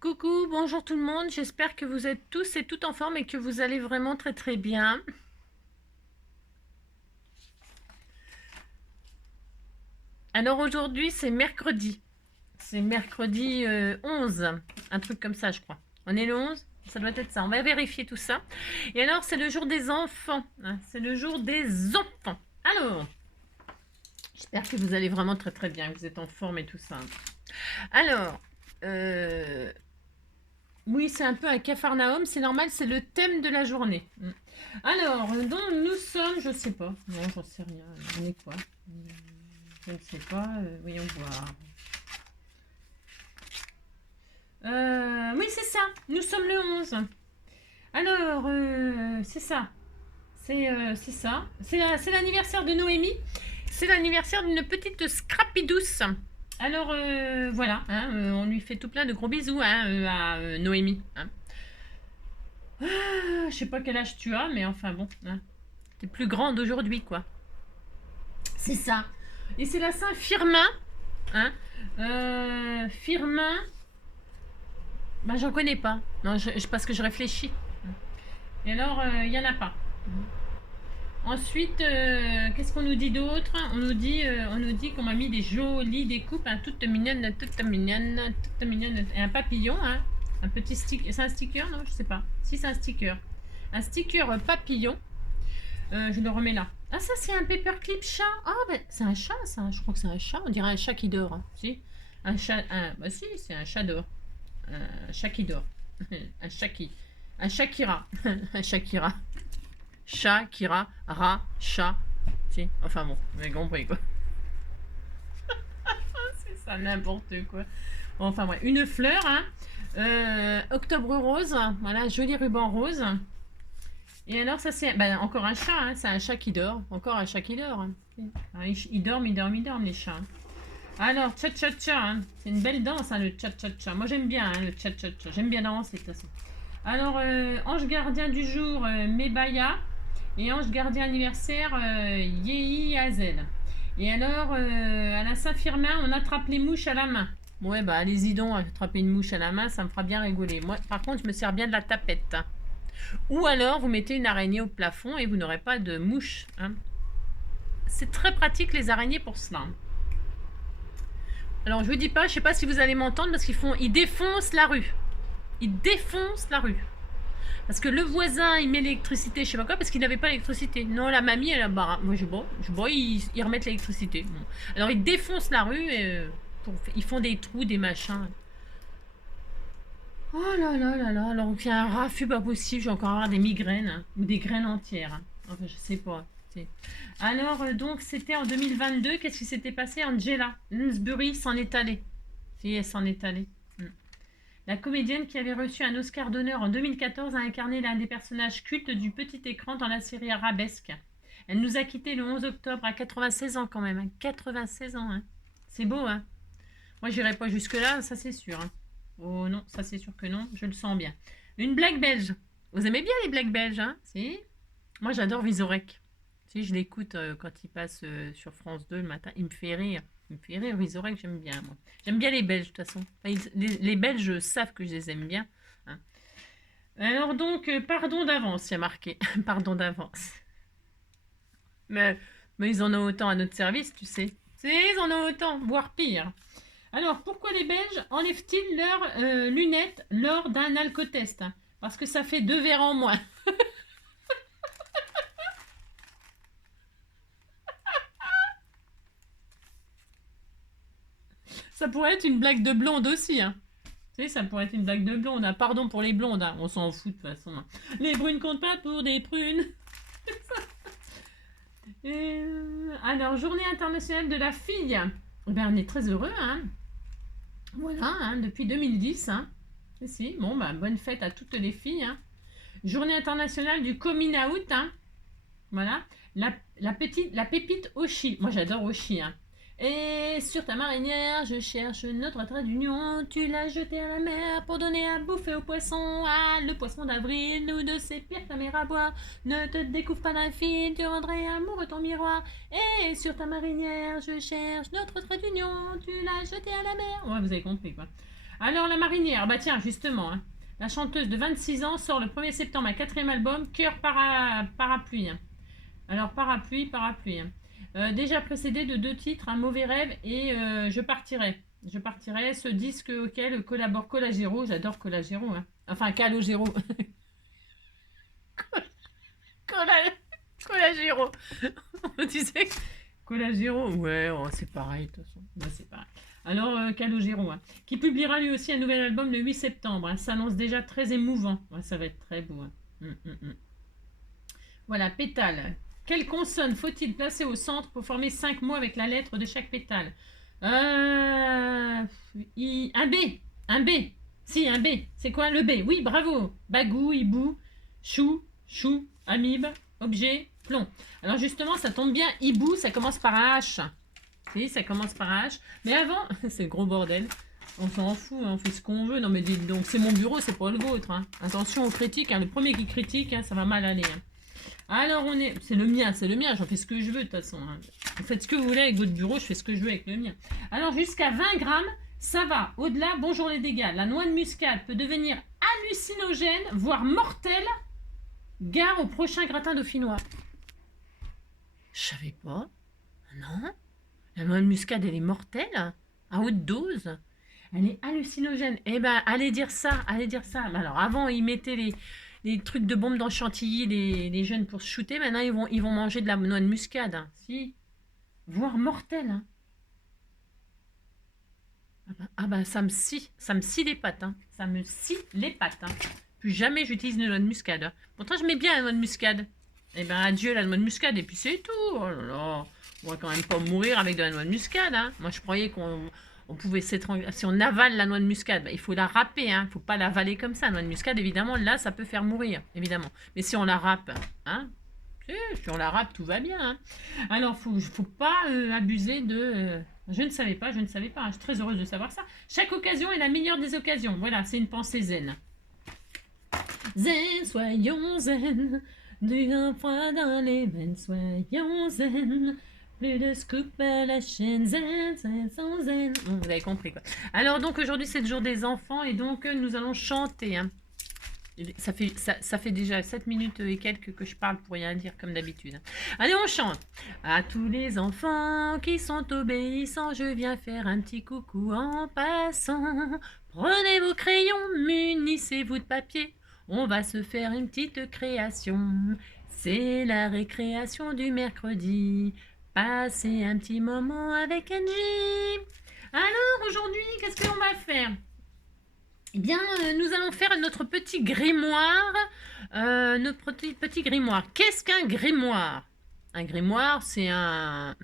Coucou, bonjour tout le monde, j'espère que vous êtes tous et toutes en forme et que vous allez vraiment très très bien. Alors aujourd'hui c'est mercredi 11, un truc comme ça je crois. On est le 11, ça doit être ça, on va vérifier tout ça. Et alors c'est le jour des enfants, hein, c'est le jour des enfants. Alors, j'espère que vous allez vraiment très très bien, que vous êtes en forme et tout ça. Alors, euh, oui, c'est un peu un capharnaüm, c'est normal, c'est le thème de la journée. Alors, donc nous sommes, je sais pas, non, j'en sais rien. On est quoi? Je ne sais pas, voyons voir. Oui, c'est ça, nous sommes le 11. Alors, c'est ça, c'est ça. C'est l'anniversaire de Noémie, c'est l'anniversaire d'une petite Scrappy douce. Alors, voilà, hein, on lui fait tout plein de gros bisous hein, à Noémie. Hein. Je sais pas quel âge tu as, mais enfin bon, hein. T'es plus grande aujourd'hui, quoi. C'est ça. Et c'est la Saint-Firmin. Hein. Firmin. Bah, j'en connais pas. Non, parce que je réfléchis. Et alors, il y en a pas. Ensuite, qu'est-ce qu'on nous dit d'autre? On nous dit qu'on m'a mis des jolies découpes, hein, toutes mignonnes, toutes mignonnes, toutes mignonnes. Et un papillon, hein, un petit sticker. C'est un sticker, non? Je sais pas. Si, c'est un sticker. Un sticker papillon. Je le remets là. Ah, ça, c'est un paperclip chat. Ah, ben, c'est un chat, ça. Je crois que c'est un chat. On dirait un chat qui dort. Hein. Si. Un chat. Bah, si, c'est un chat dort. Un chat qui dort. Un chat qui. Un Shakira. Un Shakira. Shakira. Rat. Chat. Si. Enfin bon, vous avez compris quoi. C'est ça, n'importe quoi. Bon, enfin, ouais. Une fleur, hein. Octobre rose. Voilà, joli ruban rose. Et alors, ça, c'est encore un chat, hein. C'est un chat qui dort. Encore un chat qui dort. Hein. Ils dorment, les chats. Hein. Alors, tcha-tcha-tcha, hein. C'est une belle danse, hein, le tcha-tcha-tcha. Moi, j'aime bien hein, le tcha-tcha-tcha. J'aime bien danser, de toute façon. Alors, ange gardien du jour, Mebaya. Et ange gardien anniversaire, Yehi Hazel. Et alors, à la Saint-Firmin, on attrape les mouches à la main. Ouais, bah, allez-y donc, attraper une mouche à la main, ça me fera bien rigoler. Moi, par contre, je me sers bien de la tapette. Hein. Ou alors, vous mettez une araignée au plafond et vous n'aurez pas de mouche. Hein. C'est très pratique, les araignées, pour cela. Alors, je vous dis pas, je sais pas si vous allez m'entendre, parce ils défoncent la rue. Ils défoncent la rue. Parce que le voisin, il met l'électricité, je sais pas quoi, parce qu'il n'avait pas l'électricité. Non, la mamie, elle a barre. Moi, je vois, ils remettent l'électricité. Bon. Alors, ils défoncent la rue, et, ils font des trous, des machins. Oh là là là là, alors qu'il y a un raffut pas possible, je vais encore avoir des migraines, hein, ou des graines entières. Hein. Enfin, je sais pas. Alors, donc, c'était en 2022, qu'est-ce qui s'était passé? Angela Lansbury s'en est allée. Si, elle s'en est allée. La comédienne qui avait reçu un Oscar d'honneur en 2014 a incarné l'un des personnages cultes du petit écran dans la série Arabesque. Elle nous a quittés le 11 octobre à 96 ans quand même. Hein. 96 ans, hein. C'est beau, hein. Moi, j'irai pas jusque-là, ça c'est sûr. Hein. Oh non, ça c'est sûr que non, je le sens bien. Une blague belge. Vous aimez bien les blagues belges, hein? Si? Moi, j'adore Vizorek. Si, je l'écoute quand il passe sur France 2 le matin. Il me fait rire. Il me fait rire, Vizorek, j'aime bien, moi. J'aime bien les Belges, de toute façon. Enfin, les Belges savent que je les aime bien. Hein. Alors donc, pardon d'avance, il y a marqué. Pardon d'avance. Mais, mais ils en ont autant à notre service, tu sais. Si, ils en ont autant, voire pire. Alors, pourquoi les Belges enlèvent-ils leurs lunettes lors d'un alcotest? Parce que ça fait 2 verres en moins. Ça pourrait être une blague de blonde aussi. Hein. Tu sais, ça pourrait être une blague de blonde. Hein. Pardon pour les blondes. Hein. On s'en fout de toute façon. Hein. Les brunes comptent pas pour des prunes. Alors, journée internationale de la fille. Ben, on est très heureux. Hein. Voilà, hein, depuis 2010. Hein. Et si, bon, ben, bonne fête à toutes les filles. Hein. Journée internationale du coming out. Hein. Voilà. La pépite Oshi. Moi, j'adore Oshi. Hein. Et sur ta marinière, je cherche notre trait d'union. Tu l'as jeté à la mer pour donner à bouffer aux poissons. Ah, le poisson d'avril ou de ces pires ta mer à boire. Ne te découvre pas d'un fil, tu rendrais amoureux ton miroir. Et sur ta marinière, je cherche notre trait d'union. Tu l'as jeté à la mer. Ouais, vous avez compris quoi. Alors, la marinière, bah tiens, justement, hein, la chanteuse de 26 ans sort le 1er septembre un quatrième album, Cœur Parapluie. Alors, Parapluie. Déjà précédé de 2 titres, Un mauvais rêve et Je partirai. Je partirai, ce disque auquel collabore Colagero, j'adore Colagero, hein. Enfin Calogero. Cola- Colagero. On disait Colagero, ouais, oh, c'est pareil de toute façon. Ouais, c'est pareil. Alors Calogero, hein, qui publiera lui aussi un nouvel album le 8 septembre. Hein, s'annonce déjà très émouvant. Ouais, ça va être très beau. Hein. Voilà, pétale. Quelle consonne faut-il placer au centre pour former 5 mots avec la lettre de chaque pétale? Un B. Un B. Si, un B. C'est quoi le B? Oui, bravo. Bagou, hibou, chou, amibe, objet, plomb. Alors justement, ça tombe bien. Hibou, ça commence par un H. Si, ça commence par un H. Mais avant, c'est le gros bordel. On s'en fout, hein, on fait ce qu'on veut. Non mais dites donc, c'est mon bureau, c'est pas le vôtre. Hein. Attention aux critiques, hein. Le premier qui critique, hein, ça va mal aller. Hein. Alors on est... C'est le mien, j'en fais ce que je veux de toute façon. Hein. Vous faites ce que vous voulez avec votre bureau, je fais ce que je veux avec le mien. Alors jusqu'à 20 grammes, ça va. Au-delà, bonjour les dégâts. La noix de muscade peut devenir hallucinogène, voire mortelle. Gare au prochain gratin dauphinois. Je savais pas. Non. La noix de muscade, elle est mortelle, à haute dose. Elle est hallucinogène. Eh ben, allez dire ça. Mais alors, avant, ils mettaient les trucs de bombes dans Chantilly, les jeunes pour se shooter. Maintenant, ils vont manger de la noix de muscade. Hein. Si. Voire mortelle. Hein. Ah ben, ça me scie les pattes. Hein. Ça me scie les pattes. Hein. Plus jamais j'utilise une noix de muscade. Hein. Pourtant, je mets bien la noix de muscade. Eh ben, adieu la noix de muscade. Et puis, c'est tout. Oh là là. On va quand même pas mourir avec de la noix de muscade. Hein. Moi, je croyais qu'on pouvait s'étrangler. Si on avale la noix de muscade, ben, il faut la râper. Hein. Il ne faut pas l'avaler comme ça. La noix de muscade, évidemment, là, ça peut faire mourir. Évidemment. Mais si on la râpe, hein, si on la râpe, tout va bien. Hein. Alors, faut pas abuser de... Je ne savais pas. Je suis très heureuse de savoir ça. Chaque occasion est la meilleure des occasions. Voilà, c'est une pensée zen. Zen, soyons zen. Du froid dans les veines, soyons zen. Plus de scoop à la chaîne, zen, sans zen. Bon, vous avez compris quoi. Alors donc aujourd'hui c'est le jour des enfants et donc nous allons chanter. Hein. Ça fait déjà 7 minutes et quelques que je parle pour rien dire comme d'habitude. Allez, on chante. À tous les enfants qui sont obéissants, je viens faire un petit coucou en passant. Prenez vos crayons, munissez-vous de papier. On va se faire une petite création. C'est la récréation du mercredi. Passez un petit moment avec Angie. Alors aujourd'hui, qu'est-ce qu'on va faire? Eh bien, nous allons faire notre petit grimoire. Notre petit grimoire. Qu'est-ce qu'un grimoire? Un grimoire, c'est un...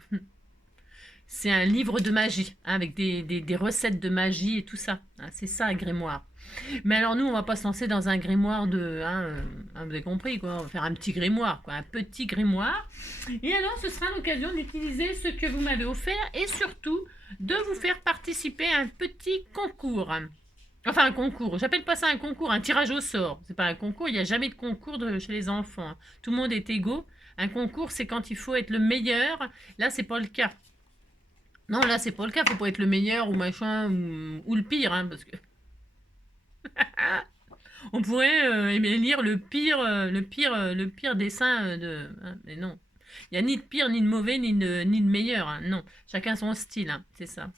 c'est un livre de magie, hein, avec des recettes de magie et tout ça. Hein, c'est ça un grimoire. Mais alors nous, on va pas se lancer dans un grimoire de... vous avez compris, quoi. On va faire un petit grimoire, quoi. Un petit grimoire. Et alors, ce sera l'occasion d'utiliser ce que vous m'avez offert et surtout de vous faire participer à un petit concours. Enfin, un concours. J'appelle pas ça un concours, un tirage au sort. C'est pas un concours, il n'y a jamais de concours chez les enfants. Tout le monde est égaux. Un concours, c'est quand il faut être le meilleur. Là, c'est pas le cas. Non, là, c'est pas le cas. Faut pas être le meilleur ou machin ou le pire, hein, parce que... On pourrait élire le pire dessin de... Hein, mais non. Il n'y a ni de pire, ni de mauvais, ni de meilleur. Hein, non. Chacun son style, hein, c'est ça.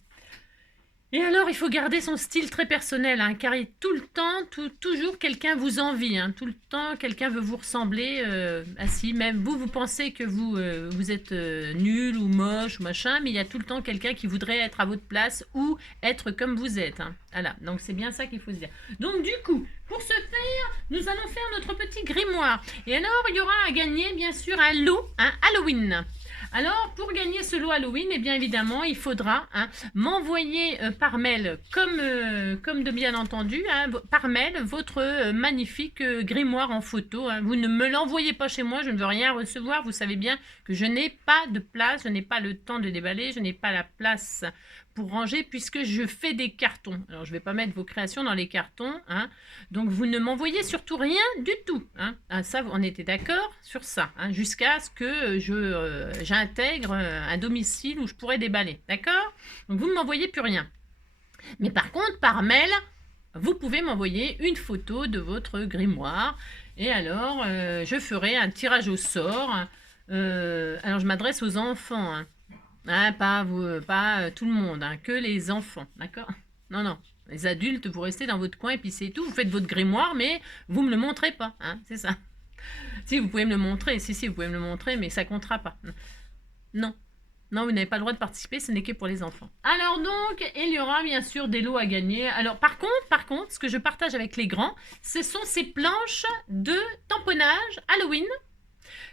Et alors, il faut garder son style très personnel, hein, car tout le temps, toujours quelqu'un vous envie. Hein, tout le temps, quelqu'un veut vous ressembler. Si même vous pensez que vous êtes nul ou moche ou machin, mais il y a tout le temps quelqu'un qui voudrait être à votre place ou être comme vous êtes. Hein. Voilà, donc c'est bien ça qu'il faut se dire. Donc du coup, pour ce faire, nous allons faire notre petit grimoire. Et alors, il y aura à gagner, bien sûr, un lot, un Halloween. Alors, pour gagner ce lot Halloween, eh bien évidemment, il faudra m'envoyer par mail, comme de bien entendu, par mail, votre magnifique grimoire en photo. Hein. Vous ne me l'envoyez pas chez moi, je ne veux rien recevoir. Vous savez bien que je n'ai pas de place, je n'ai pas le temps de déballer, je n'ai pas la place pour ranger puisque je fais des cartons. Alors, je ne vais pas mettre vos créations dans les cartons. Hein. Donc, vous ne m'envoyez surtout rien du tout. Hein. Ça, on était d'accord sur ça, hein, jusqu'à ce que j'intègre un domicile où je pourrais déballer. D'accord? Donc, vous ne m'envoyez plus rien. Mais par contre, par mail, vous pouvez m'envoyer une photo de votre grimoire. Et alors, je ferai un tirage au sort. Alors, je m'adresse aux enfants. Hein, pas vous, pas tout le monde, hein, que les enfants, d'accord? Non, non. Les adultes, vous restez dans votre coin et puis c'est tout. Vous faites votre grimoire, mais vous me le montrez pas, hein, c'est ça. Si, vous pouvez me le montrer. Si, vous pouvez me le montrer, mais ça comptera pas. Non. Non, vous n'avez pas le droit de participer, ce n'est que pour les enfants. Alors donc, il y aura bien sûr des lots à gagner. Alors par contre, ce que je partage avec les grands, ce sont ces planches de tamponnage Halloween.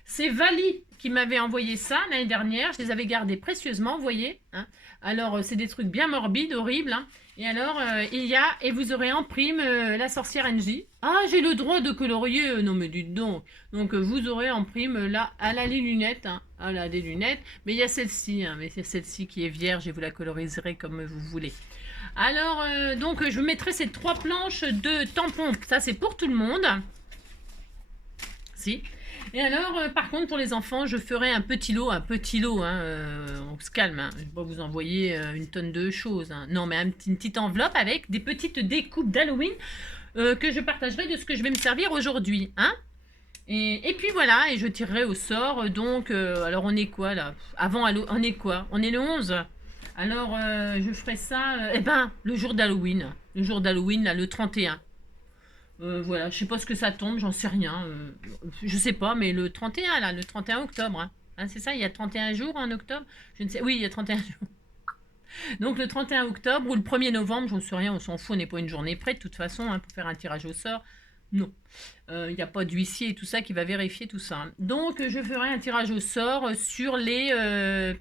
C'est Vali qui m'avait envoyé ça l'année dernière. Je les avais gardées précieusement, vous voyez. Hein. Alors, c'est des trucs bien morbides, horribles. Hein. Et alors, il y a, et vous aurez en prime la sorcière NJ. Ah, j'ai le droit de colorier. Non, mais dites donc. Donc, vous aurez en prime, là, elle a les lunettes. Hein. Elle a des lunettes. Mais il y a celle-ci. Hein. Mais c'est celle-ci qui est vierge et vous la coloriserez comme vous voulez. Alors, donc, je mettrai ces 3 planches de tampons. Ça, c'est pour tout le monde. Si. Et alors, par contre, pour les enfants, je ferai un petit lot, hein, on se calme, hein, je ne vais pas vous envoyer une tonne de choses. Hein. Non, mais une petite enveloppe avec des petites découpes d'Halloween que je partagerai de ce que je vais me servir aujourd'hui. Hein. Et puis voilà, et je tirerai au sort, donc, alors on est quoi là? Avant, on est quoi? On est le 11. Alors, je ferai ça, le jour d'Halloween. Le jour d'Halloween, là, le 31. Voilà, je sais pas ce que ça tombe, j'en sais rien. Je sais pas, mais le 31, là, le 31 octobre. Hein. Hein, c'est ça, il y a 31 jours en octobre? Je ne sais. Oui, il y a 31 jours. Donc le 31 octobre ou le 1er novembre, j'en sais rien, on s'en fout, on n'est pas une journée près de toute façon hein, pour faire un tirage au sort. Non. Il n'y a pas d'huissier et tout ça qui va vérifier tout ça. Hein. Donc je ferai un tirage au sort sur les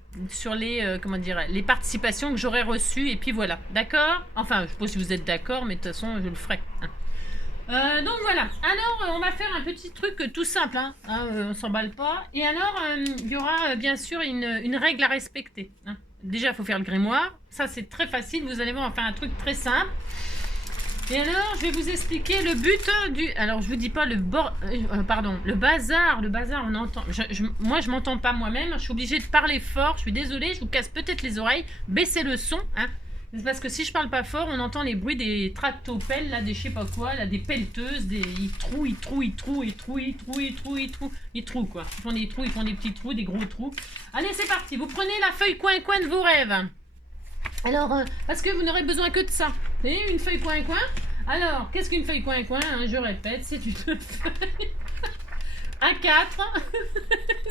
comment dire, les participations que j'aurai reçues et puis voilà. D'accord? Enfin, je sais pas si vous êtes d'accord, mais de toute façon, je le ferai. Hein. Donc voilà, alors on va faire un petit truc tout simple, hein. On s'emballe pas. Et alors, il y aura bien sûr une règle à respecter. Hein. Déjà, il faut faire le grimoire. Ça, c'est très facile, vous allez voir, on va faire un truc très simple. Et alors, je vais vous expliquer le but du... Alors, je vous dis pas le le bazar, on entend... Moi, je m'entends pas moi-même, je suis obligée de parler fort, je suis désolée, je vous casse peut-être les oreilles, baissez le son, hein. C'est parce que si je parle pas fort, on entend les bruits des tractopelles, là, des je sais pas quoi, là, des pelleteuses, ils trouent, quoi. Ils font des trous, ils font des petits trous, des gros trous. Allez, c'est parti, vous prenez la feuille coin-coin de vos rêves. Alors, parce que vous n'aurez besoin que de ça. Vous voyez, une feuille coin-coin. Alors, qu'est-ce qu'une feuille coin-coin hein, je répète, c'est une feuille A4.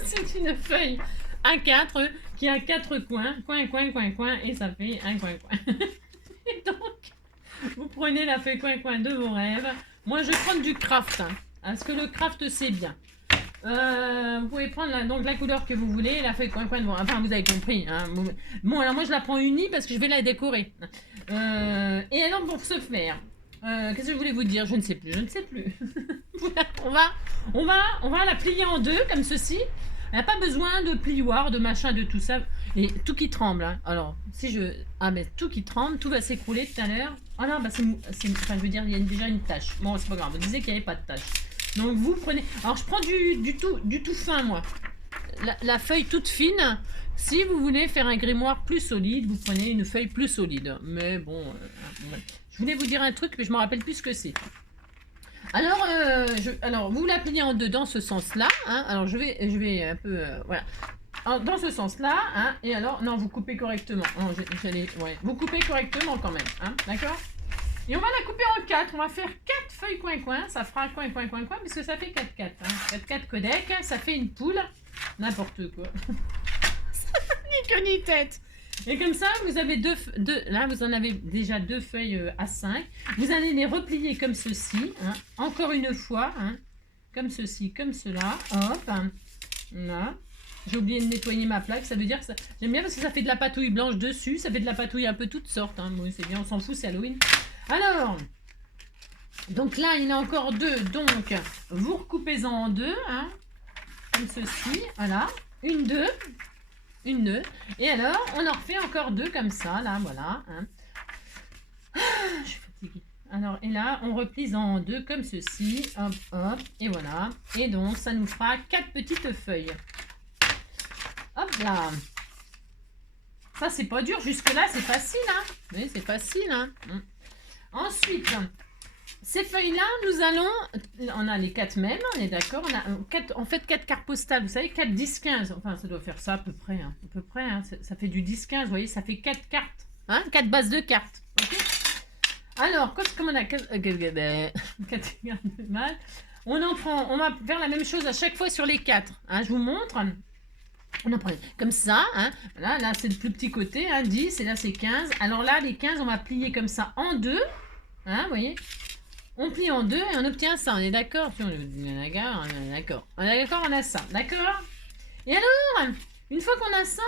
C'est une feuille A4 qui a 4 coins, coin, et ça fait un coin. Et donc, vous prenez la feuille coin de vos rêves. Moi, je vais prendre du craft, hein, parce que le craft, c'est bien. Vous pouvez prendre donc la couleur que vous voulez, la feuille coin de vos rêves. Enfin, vous avez compris. Hein. Bon, alors moi, je la prends unie parce que je vais la décorer. Et alors, pour ce faire, qu'est-ce que je voulais vous dire? Je ne sais plus. on va la plier en deux, comme ceci. Elle n'a pas besoin de plioir, de machin, de tout ça. Et tout qui tremble. Hein. Alors, si je... Ah, mais tout qui tremble, tout va s'écrouler tout à l'heure. Ah non, bah enfin, je veux dire, il y a déjà une tache. Bon, c'est pas grave. Vous disiez qu'il n'y avait pas de tache. Donc, vous prenez... Alors, je prends du tout fin, moi. La feuille toute fine. Si vous voulez faire un grimoire plus solide, vous prenez une feuille plus solide. Mais bon... je voulais vous dire un truc, mais je me rappelle plus ce que c'est. Alors, vous la pliez en deux dans ce sens-là. Hein, alors, je vais un peu... voilà. Dans ce sens-là. Hein, et alors, non, vous coupez correctement. Non, ouais, vous coupez correctement quand même. Hein, d'accord? Et on va la couper en 4. On va faire 4 feuilles coin-coin. Ça fera coin, puisque ça fait 4-4. Hein. 4 codec. Ça fait une poule. N'importe quoi. Ça ni queue ni tête. Et comme ça, vous avez là, vous en avez déjà 2 feuilles A5. Vous allez les replier comme ceci. Hein, encore une fois. Hein, comme ceci, comme cela. Hop. Là. J'ai oublié de nettoyer ma plaque. Ça veut dire que ça... J'aime bien parce que ça fait de la patouille blanche dessus. Ça fait de la patouille un peu toutes sortes. Hein. Bon, c'est bien, on s'en fout, c'est Halloween. Alors, donc là, il y en a encore 2. Donc, vous recoupez-en en 2. Hein, comme ceci. Voilà. Une 2. Et alors, on en refait encore 2 comme ça, là, voilà. Hein. Je suis fatiguée. Alors, et là, on replie en 2 comme ceci. Hop, hop, et voilà. Et donc, ça nous fera 4 petites feuilles. Hop là. Ça, c'est pas dur. Jusque-là, c'est facile. Hein. Oui, c'est facile. Hein. Ensuite, ces feuilles-là, nous allons... On a les 4 mêmes, on est d'accord. On a en fait 4 cartes postales. Vous savez, 4, 10, 15. Enfin, ça doit faire ça à peu près. Hein. À peu près. Hein. Ça fait du 10, 15. Vous voyez, ça fait 4 cartes. Hein, 4 bases de cartes. Okay. Alors, comme on a 4 cartes de mal, on va faire la même chose à chaque fois sur les 4. Hein, je vous montre. On en prend comme ça, hein. Là c'est le plus petit côté, hein, 10, et là c'est 15. Alors là, les 15, on va plier comme ça en deux. Hein, vous voyez? On plie en deux et on obtient ça, on est d'accord? On est d'accord. On est d'accord, on a ça, d'accord? Et alors, une fois qu'on a ça,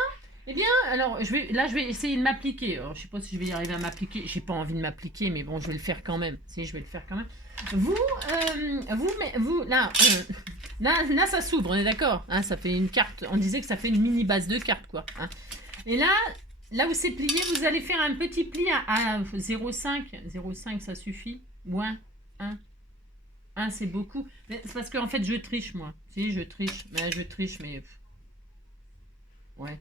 eh bien, alors, je vais essayer de m'appliquer. Alors, je sais pas si je vais y arriver à m'appliquer. J'ai pas envie de m'appliquer, mais bon, je vais le faire quand même. Si, je vais le faire quand même. Là, ça s'ouvre, on est d'accord, hein, ça fait une carte, on disait que ça fait une mini base de cartes, quoi. Hein. Et là où c'est plié, vous allez faire un petit pli à 0,5. 0,5, ça suffit. Ou 1. 1, c'est beaucoup. C'est parce qu'en fait, je triche, moi. Si, je triche. Mais... Ouais.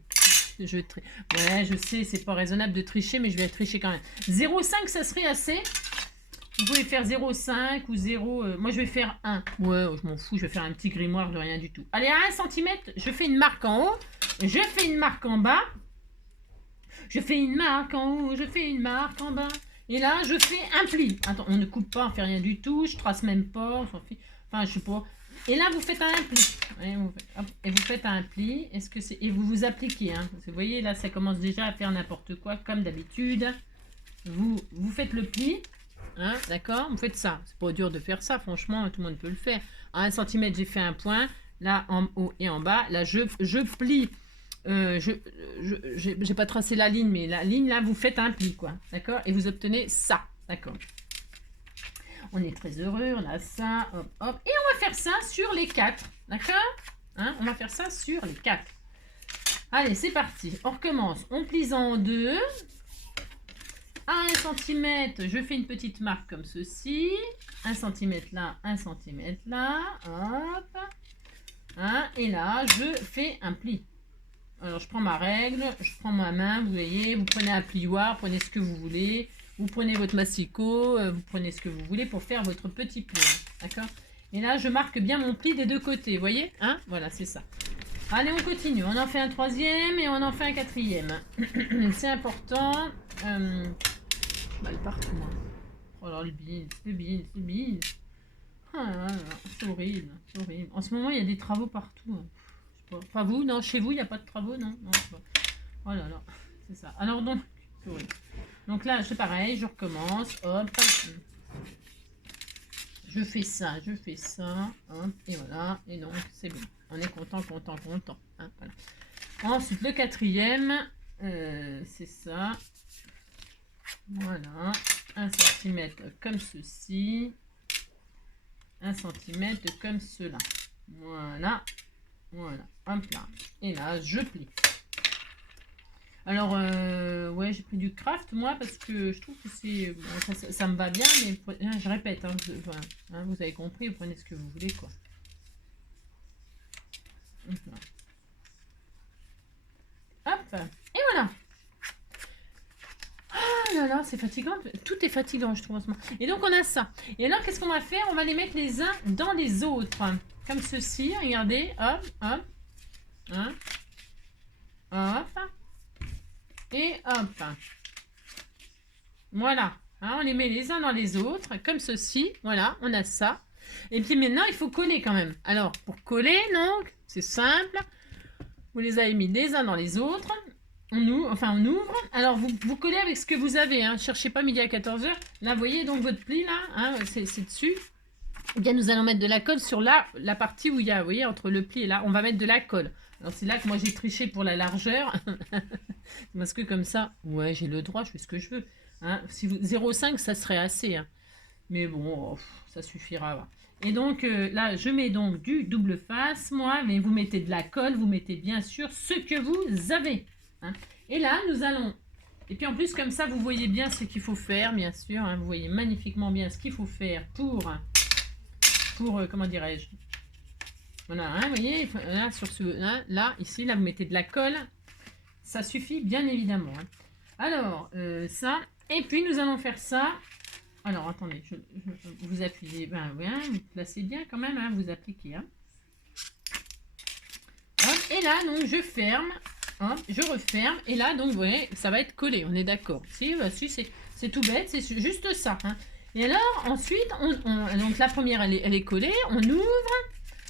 Ouais, je sais, c'est pas raisonnable de tricher, mais je vais tricher quand même. 0,5, ça serait assez. Vous pouvez faire 0,5 ou 0... moi, je vais faire 1. Ouais, je m'en fous, je vais faire un petit grimoire de rien du tout. Allez, à 1 cm, je fais une marque en haut. Je fais une marque en bas. Je fais une marque en haut. Je fais une marque en bas. Et là, je fais un pli. Attends, on ne coupe pas, on fait rien du tout. Je trace même pas. Enfin, je sais pas. Et là, vous faites un pli. Et vous faites un pli. Est-ce que c'est... Et vous vous appliquez. Hein. Vous voyez, là, ça commence déjà à faire n'importe quoi, comme d'habitude. Vous faites le pli. Hein, d'accord, vous faites ça. C'est pas dur de faire ça, franchement, tout le monde peut le faire. À 1 cm, j'ai fait un point. Là, en haut et en bas. Là, je plie. J'ai pas tracé la ligne, mais la ligne, là, vous faites un pli, quoi. D'accord? Et vous obtenez ça. D'accord. On est très heureux, on a ça. Hop, hop. Et on va faire ça sur les 4. D'accord? Hein, on va faire ça sur les 4. Allez, c'est parti. On recommence. On plie en deux. À 1 cm, je fais une petite marque comme ceci. 1 cm là, 1 cm là. Hop. Hein, et là, je fais un pli. Alors, je prends ma règle, je prends ma main, vous voyez. Vous prenez un plioir, prenez ce que vous voulez. Vous prenez votre massicot, vous prenez ce que vous voulez pour faire votre petit pli. D'accord? Et là, je marque bien mon pli des deux côtés, vous voyez? Hein, voilà, c'est ça. Allez, on continue. On en fait un troisième et on en fait un quatrième. C'est important. Mal partout. Hein. Oh là, le bin. Ah, c'est horrible, c'est horrible. En ce moment, il y a des travaux partout. Hein. Je sais pas. Enfin, vous, non, chez vous, il n'y a pas de travaux, non, non, oh là là, c'est ça. Alors donc, c'est horrible. Donc là, c'est pareil, je recommence. Hop. Je fais ça, hop, et voilà. Et donc, c'est bon. On est content. Hein, voilà. Ensuite, le quatrième, c'est ça. Voilà. 1 cm comme ceci. 1 cm comme cela. Voilà. Hop là. Et là, je plie. Alors, ouais, j'ai pris du craft, moi, parce que je trouve que c'est... Bon, ça me va bien, mais je répète, hein, vous avez compris, vous prenez ce que vous voulez, quoi. Hop, et voilà. Ah là là, c'est fatigant. Tout est fatigant, je trouve, en ce moment. Et donc, on a ça. Et alors, qu'est-ce qu'on va faire? On va les mettre les uns dans les autres. Comme ceci, regardez. Hop, hop. Hein. Hop. Et hop. Voilà. Hein, on les met les uns dans les autres, comme ceci. Voilà, on a ça. Et puis maintenant, il faut coller quand même. Alors, pour coller, donc, c'est simple. Vous les avez mis les uns dans les autres. On ouvre. Alors, vous collez avec ce que vous avez. Hein. Cherchez pas midi à 14h. Là, vous voyez donc votre pli, là. Hein, c'est dessus. Eh bien, nous allons mettre de la colle sur la partie où il y a, vous voyez, entre le pli et là. On va mettre de la colle. Alors, c'est là que moi, j'ai triché pour la largeur. Parce que comme ça, ouais, j'ai le droit, je fais ce que je veux. Hein. Si 0,5, ça serait assez. Hein. Mais bon, ça suffira. Et donc, là, je mets donc du double face, moi. Mais vous mettez de la colle, vous mettez bien sûr ce que vous avez. Hein. Et là, nous allons... Et puis en plus, comme ça, vous voyez bien ce qu'il faut faire, bien sûr. Hein. Vous voyez magnifiquement bien ce qu'il faut faire pour comment dirais-je? Voilà, hein, vous voyez, là, sur ce, là, ici, là, vous mettez de la colle. ça suffit bien évidemment. Hein. Alors, ça, et puis nous allons faire ça. Alors, attendez, vous appuyez, ben, ouais, vous placez bien quand même, hein, vous appliquez. Hein. Hop, et là, donc, je ferme, hop, je referme, et là, donc, vous voyez, ça va être collé, on est d'accord. Si, c'est tout bête, c'est juste ça. Hein. Et alors, ensuite, donc la première, elle est collée, on ouvre,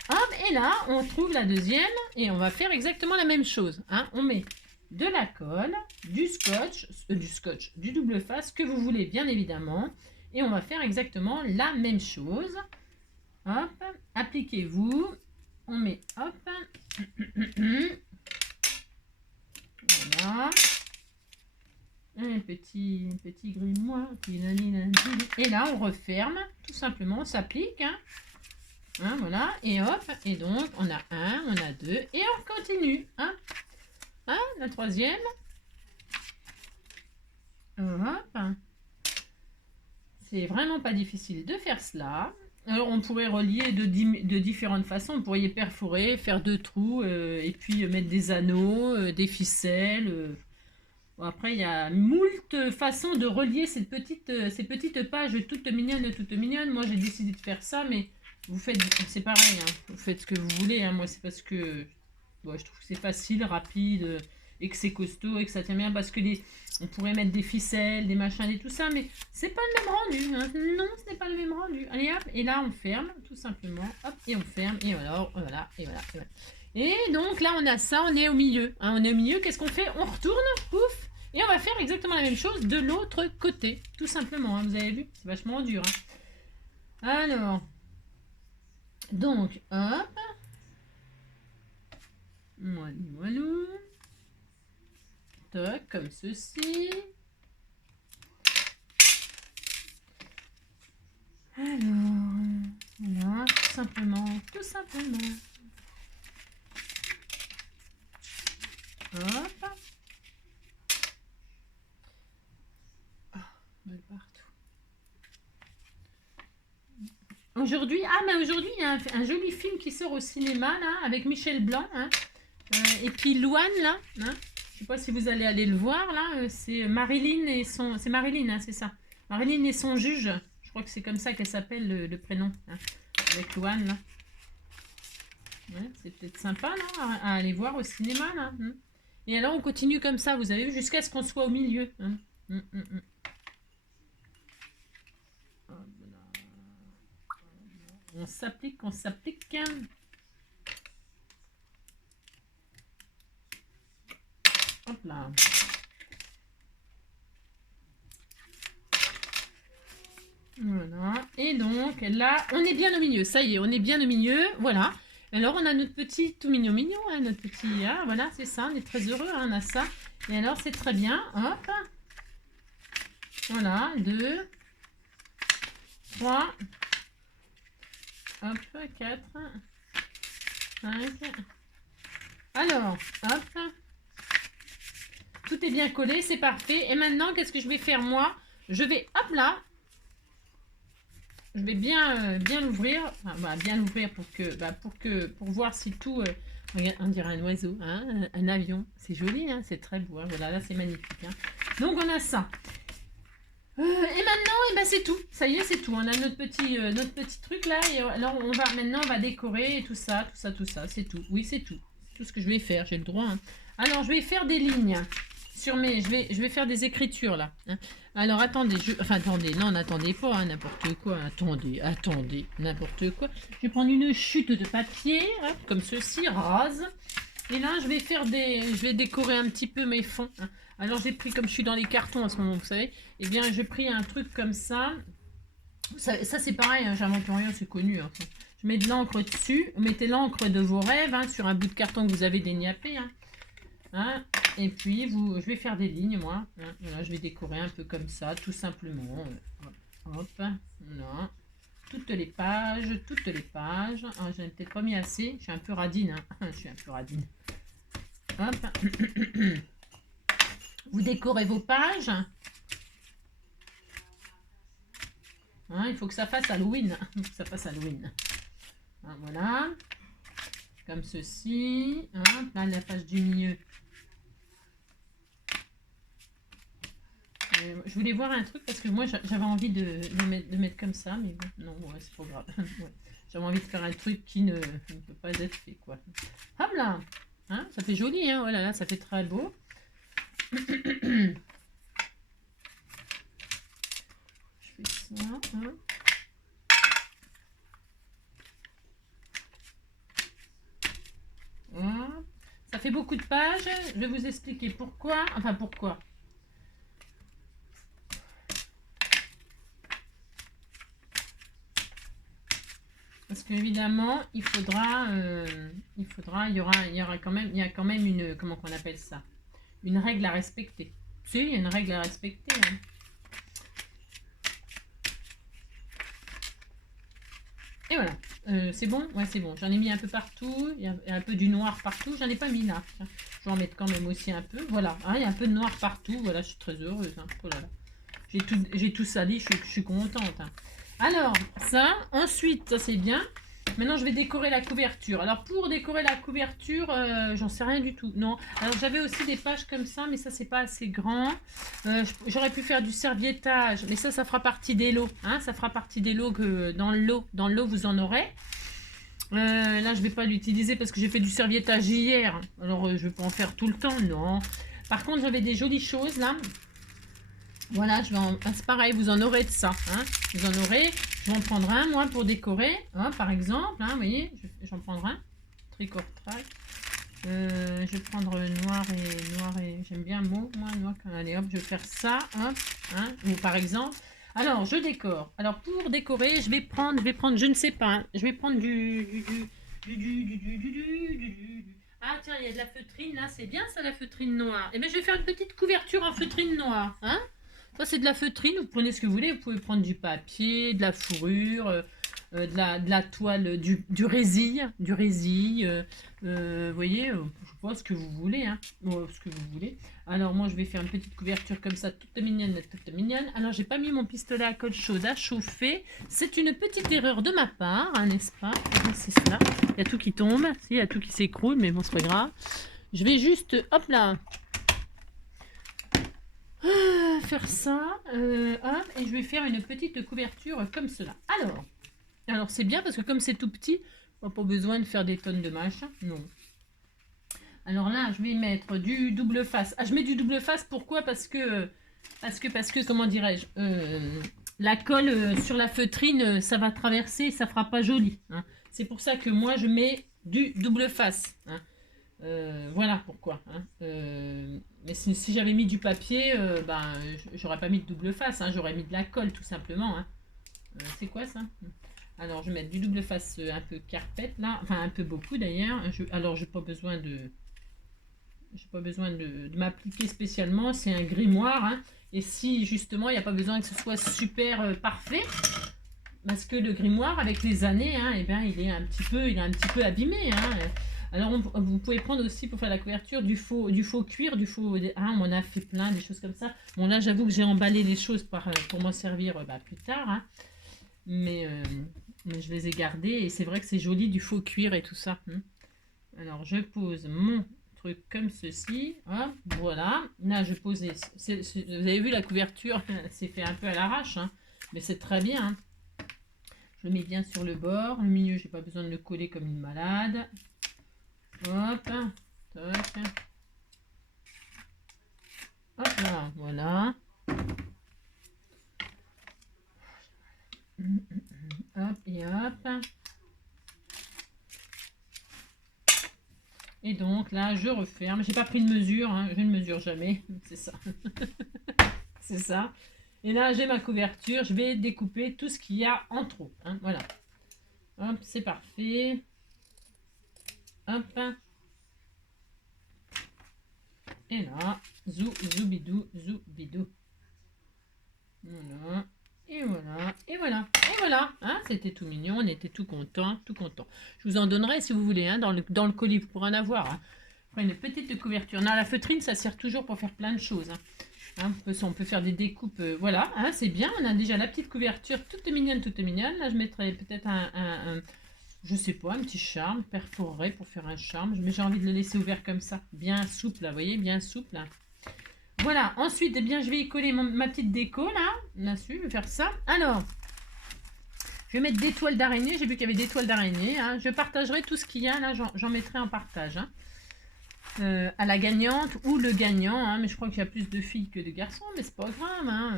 hop, et là, on trouve la deuxième, et on va faire exactement la même chose. Hein. On met de la colle, du scotch, du double face, que vous voulez, bien évidemment. Et on va faire exactement la même chose. Hop, appliquez-vous. On met, hop. Voilà. Un petit grimoire. Et là, on referme. Tout simplement, on s'applique. Hein. Hein, voilà. Et hop. Et donc, on a un, on a deux. Et on continue. Hein. Hein, la troisième. Hop. C'est vraiment pas difficile de faire cela. Alors on pourrait relier de différentes façons. On pourrait perforer, faire 2 trous et puis mettre des anneaux, des ficelles. Bon, après il y a moult façons de relier ces petites pages toutes mignonnes. Moi j'ai décidé de faire ça, mais vous faites, c'est pareil. Hein. Vous faites ce que vous voulez. Hein. Moi c'est parce que bon, je trouve que c'est facile, rapide et que c'est costaud et que ça tient bien parce que on pourrait mettre des ficelles, des machins et tout ça, mais c'est pas le même rendu. Hein. Non, ce n'est pas le même rendu. Allez hop, et là on ferme, tout simplement. Hop, et on ferme, et voilà, voilà, et voilà. Et, voilà. Et donc là on a ça, on est au milieu. Hein. On est au milieu, qu'est-ce qu'on fait? On retourne, pouf, et on va faire exactement la même chose de l'autre côté, tout simplement. Hein. Vous avez vu, c'est vachement dur. Hein. Alors, donc, hop. Voilà. Toc, comme ceci. Alors, voilà, tout simplement. Hop. Oh, mal partout. Aujourd'hui, aujourd'hui, il y a un joli film qui sort au cinéma, là, avec Michel Blanc, hein, et puis Louane, là, hein. Je sais pas si vous allez aller le voir, là, c'est Marilyn et son... C'est Marilyn, hein, c'est ça. Marilyn et son juge. Je crois que c'est comme ça qu'elle s'appelle, le prénom. Hein, avec Louane, là. Ouais, c'est peut-être sympa, là, à aller voir au cinéma, là. Hein. Et alors, on continue comme ça, vous avez vu, jusqu'à ce qu'on soit au milieu. Hein. On s'applique. Hop là. Voilà. Et donc là, on est bien au milieu. Ça y est, on est bien au milieu. Voilà. Alors, on a notre petit tout mignon, hein, notre petit... Ah, voilà, c'est ça. On est très heureux. Hein, on a ça. Et alors, c'est très bien. Hop. Voilà. 2, 3. Hop. 4. 5. Alors, hop. Tout est bien collé, c'est parfait. Et maintenant, qu'est-ce que je vais faire, moi? Je vais, hop là, je vais bien l'ouvrir. Enfin, bah, bien l'ouvrir pour voir si tout... regarde, on dirait un oiseau, hein, un avion. C'est joli, hein, c'est très beau. Hein, voilà, là, c'est magnifique. Hein. Donc, on a ça. Et maintenant, eh ben, c'est tout. Ça y est, c'est tout. On a notre petit truc là. Et alors, maintenant, on va décorer et tout ça. C'est tout. Oui, c'est tout. C'est tout ce que je vais faire. J'ai le droit. Hein. Alors, je vais faire des lignes. Sur mes, je vais faire des écritures là. Hein. Alors attendez, non, n'attendez pas, hein, n'importe quoi. Attendez, n'importe quoi. Je vais prendre une chute de papier, hein, comme ceci, rase. Et là, je vais décorer un petit peu mes fonds. Hein. Alors j'ai pris, comme je suis dans les cartons en ce moment, vous savez, eh bien j'ai pris un truc comme ça. Ça c'est pareil, hein, j'invente rien, c'est connu. Hein. Je mets de l'encre dessus. Vous mettez l'encre de vos rêves hein, sur un bout de carton que vous avez déniapé. Hein. Hein, et puis, je vais faire des lignes, moi. Hein, voilà, je vais décorer un peu comme ça, tout simplement. Hop, voilà. Toutes les pages. Ah, j'en ai peut-être pas mis assez. Je suis un peu radine. Hein. Je suis un peu radine. Hop. Vous décorez vos pages. Hein, il faut que ça fasse Halloween. Hein, voilà. Comme ceci. Hein, là, la page du milieu. Je voulais voir un truc parce que moi j'avais envie de mettre comme ça, mais bon, non, ouais, c'est pas grave. Ouais. J'avais envie de faire un truc qui ne peut pas être fait, quoi. Hop là, hein, ça fait joli, hein, voilà, là, ça fait très beau. Je fais ça, hein. Voilà. Ça fait beaucoup de pages, je vais vous expliquer pourquoi, enfin pourquoi. Parce qu'évidemment, il y aura quand même, il y a quand même une, comment qu'on appelle ça, une règle à respecter. Si, il y a une règle à respecter. Hein. Et voilà, c'est bon, ouais c'est bon. J'en ai mis un peu partout, il y a un peu du noir partout. J'en ai pas mis là. Tiens. Je vais en mettre quand même aussi un peu. Voilà, hein, il y a un peu de noir partout. Voilà, je suis très heureuse. Hein. Oh là là. J'ai tout sali, je suis contente. Hein. Alors, ça, ensuite, ça c'est bien. Maintenant, je vais décorer la couverture. Alors, pour décorer la couverture, j'en sais rien du tout. Non. Alors, j'avais aussi des pages comme ça, mais ça, c'est pas assez grand. J'aurais pu faire du serviettage, mais ça fera partie des lots. Hein, ça fera partie des lots que dans le lot, vous en aurez. Là, je vais pas l'utiliser parce que j'ai fait du serviettage hier. Alors, je vais pas en faire tout le temps, non. Par contre, j'avais des jolies choses là. Voilà, c'est pareil, vous en aurez de ça. Hein. Vous en aurez. Je vais en prendre un, moi, pour décorer. Hein, par exemple, hein, vous voyez, j'en prendrai un. Tricortrac. Je vais prendre noir et j'aime bien le mot, moi, noir. Allez, hop, je vais faire ça. Hop, hein, ou par exemple. Alors, je décore. Alors, pour décorer, je vais prendre, je ne sais pas, hein, je vais prendre Ah, tiens, il y a de la feutrine, là, c'est bien ça, la feutrine noire. Et bien, je vais faire une petite couverture en feutrine noire, hein. Ça, c'est de la feutrine, vous prenez ce que vous voulez, vous pouvez prendre du papier, de la fourrure, de la toile, du résil, vous voyez, je sais pas ce que vous voulez, hein, ce que vous voulez. Alors, moi, je vais faire une petite couverture comme ça, toute mignonne, toute mignonne. Alors, j'ai pas mis mon pistolet à colle chaude à chauffer. C'est une petite erreur de ma part, hein, n'est-ce pas? C'est cela. Il y a tout qui tombe, il y a tout qui s'écroule, mais bon, c'est pas grave. Je vais juste, hop là, faire ça, hop, et je vais faire une petite couverture comme cela. Alors c'est bien parce que comme c'est tout petit, on n'a pas besoin de faire des tonnes de machin, non. Alors là, je vais mettre du double face. Ah, je mets du double face, pourquoi? Parce que, comment dirais-je, la colle sur la feutrine, ça va traverser, ça fera pas joli. Hein. C'est pour ça que moi, je mets du double face. Hein. Voilà pourquoi. Hein. Mais si j'avais mis du papier, j'aurais pas mis de double face, hein, j'aurais mis de la colle tout simplement. Hein. C'est quoi ça? Alors je vais mettre du double face un peu carpette là, enfin un peu beaucoup d'ailleurs. Alors j'ai pas besoin de m'appliquer spécialement, c'est un grimoire. Hein. Et si justement il n'y a pas besoin que ce soit super parfait, parce que le grimoire avec les années, hein, eh bien, il est un petit peu abîmé. Hein. Alors, vous pouvez prendre aussi pour faire la couverture du faux cuir, on en a fait plein, des choses comme ça. Bon, là, j'avoue que j'ai emballé les choses pour m'en servir plus tard. Hein. Mais je les ai gardées et c'est vrai que c'est joli du faux cuir et tout ça. Hein. Alors, je pose mon truc comme ceci. Hop, voilà. Là, je pose vous avez vu la couverture, c'est fait un peu à l'arrache. Hein, mais c'est très bien. Hein. Je le mets bien sur le bord. Le milieu, j'ai pas besoin de le coller comme une malade. Hop, toc. Hop là, voilà. Hop et hop. Et donc là, je referme. J'ai pas pris de mesure, hein. Je ne mesure jamais. C'est ça. C'est ça. Et là, j'ai ma couverture. Je vais découper tout ce qu'il y a en trop. Hein. Voilà. Hop, c'est parfait. Hop. Et là, zoubidou, zoubidou. Voilà. Et voilà. Et voilà. Et voilà. Hein, c'était tout mignon. On était tout content. Tout content. Je vous en donnerai si vous voulez. Hein, dans le colis, vous pourrez en avoir. Hein. Après, une petite couverture. Non, la feutrine, ça sert toujours pour faire plein de choses. Hein. Hein, on peut faire des découpes. Voilà. Hein, c'est bien. On a déjà la petite couverture toute mignonne, toute mignonne. Là, je mettrai peut-être je sais pas, un petit charme, perforé pour faire un charme. Mais j'ai envie de le laisser ouvert comme ça. Bien souple, là, vous voyez, bien souple. Là. Voilà, ensuite, eh bien, je vais y coller ma petite déco, là. Là-dessus, je vais faire ça. Alors, je vais mettre des toiles d'araignée. J'ai vu qu'il y avait des toiles d'araignée. Hein. Je partagerai tout ce qu'il y a, là. J'en mettrai en partage. Hein. À la gagnante ou le gagnant. Hein. Mais je crois qu'il y a plus de filles que de garçons. Mais c'est pas grave. Hein.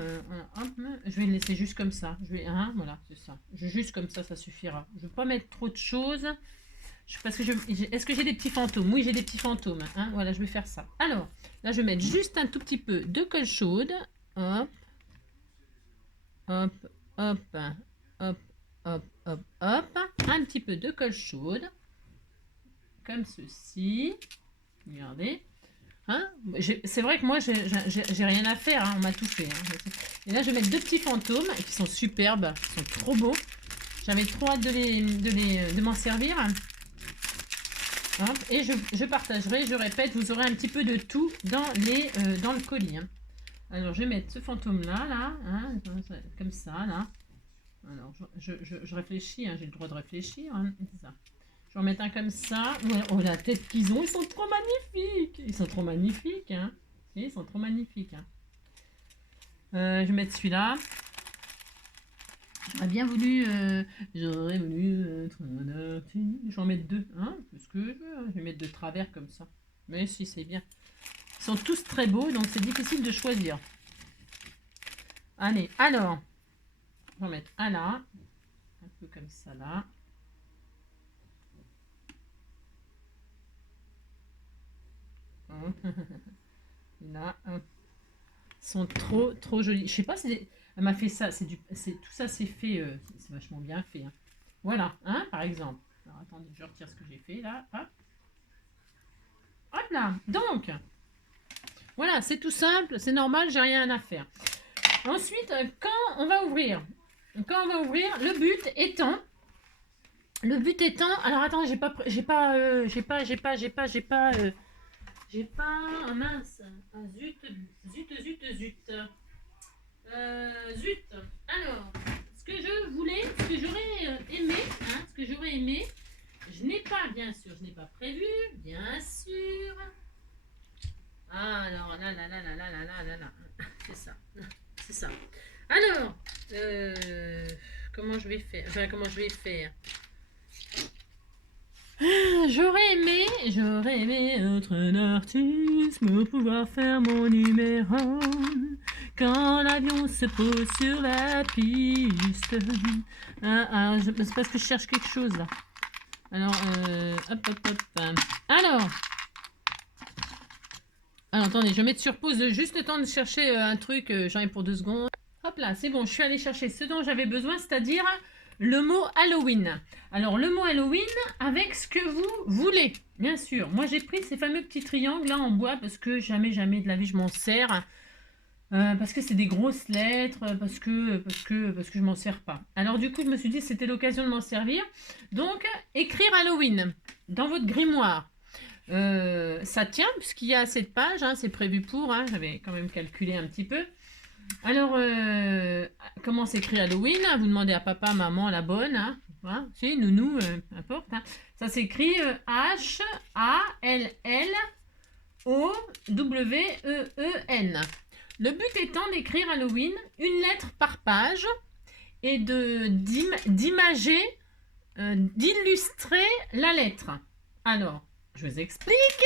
Je vais le laisser juste comme ça. Voilà, c'est ça. Juste comme ça, ça suffira. Je ne vais pas mettre trop de choses. Parce que est-ce que j'ai des petits fantômes? Oui, j'ai des petits fantômes. Hein. Voilà, je vais faire ça. Alors, là, je vais mettre juste un tout petit peu de colle chaude. Hop. Hop, hop, hop, hop, hop, hop. Un petit peu de colle chaude. Comme ceci. Regardez. Hein, c'est vrai que moi, j'ai rien à faire. Hein, on m'a tout fait. Hein. Et là, je vais mettre deux petits fantômes qui sont superbes. Qui sont trop beaux. J'avais trop hâte de m'en servir. Hop, et je partagerai, je répète, vous aurez un petit peu de tout dans le colis. Hein. Alors, je vais mettre ce fantôme-là, hein, comme ça, là. Alors, je réfléchis, hein, j'ai le droit de réfléchir. Hein, c'est ça. Je vais en mettre un comme ça. Oh, la tête qu'ils ont, ils sont trop magnifiques. Ils sont trop magnifiques. Hein. Ils sont trop magnifiques. Hein. Je vais mettre celui-là. J'aurais voulu être un artiste. Je vais en mettre deux, hein, parce que je vais mettre de travers comme ça. Mais si, c'est bien. Ils sont tous très beaux, donc c'est difficile de choisir. Allez, alors, je vais en mettre un là, un peu comme ça là. Là, ils sont trop jolis. Je sais pas si elle m'a fait ça. Tout ça, c'est fait. C'est vachement bien fait. Hein. Voilà, hein, par exemple. Alors, attendez, je retire ce que j'ai fait là. Hop. Hop là. Donc, voilà, c'est tout simple, c'est normal, j'ai rien à faire. Ensuite, quand on va ouvrir, le but étant. Alors attends, mince. Ah, zut. Zut. Alors, ce que j'aurais aimé, je n'ai pas, bien sûr, je n'ai pas prévu, bien sûr. Ah, alors, là. C'est ça. Alors, comment je vais faire? J'aurais aimé être un artiste pour pouvoir faire mon numéro quand l'avion se pose sur la piste. C'est parce que je cherche quelque chose là. Alors, hop. Alors, attendez, je vais mettre sur pause juste le temps de chercher un truc, j'en ai pour 2 secondes. Hop là, c'est bon, je suis allée chercher ce dont j'avais besoin, c'est-à-dire le mot Halloween. Alors, le mot Halloween avec ce que vous voulez, bien sûr. Moi, j'ai pris ces fameux petits triangles là en bois parce que jamais de la vie je m'en sers. Parce que c'est des grosses lettres, parce que je m'en sers pas. Alors du coup, je me suis dit c'était l'occasion de m'en servir. Donc, écrire Halloween dans votre grimoire. Ça tient puisqu'il y a assez de pages, hein, c'est prévu pour, hein, j'avais quand même calculé un petit peu. Alors, comment s'écrit Halloween? Vous demandez à papa, maman, la bonne, hein, hein, c'est nounou, n'importe. Hein. Ça s'écrit H-A-L-L-O-W-E-E-N. Le but étant d'écrire Halloween une lettre par page et d'imager, d'illustrer la lettre. Alors, je vous explique.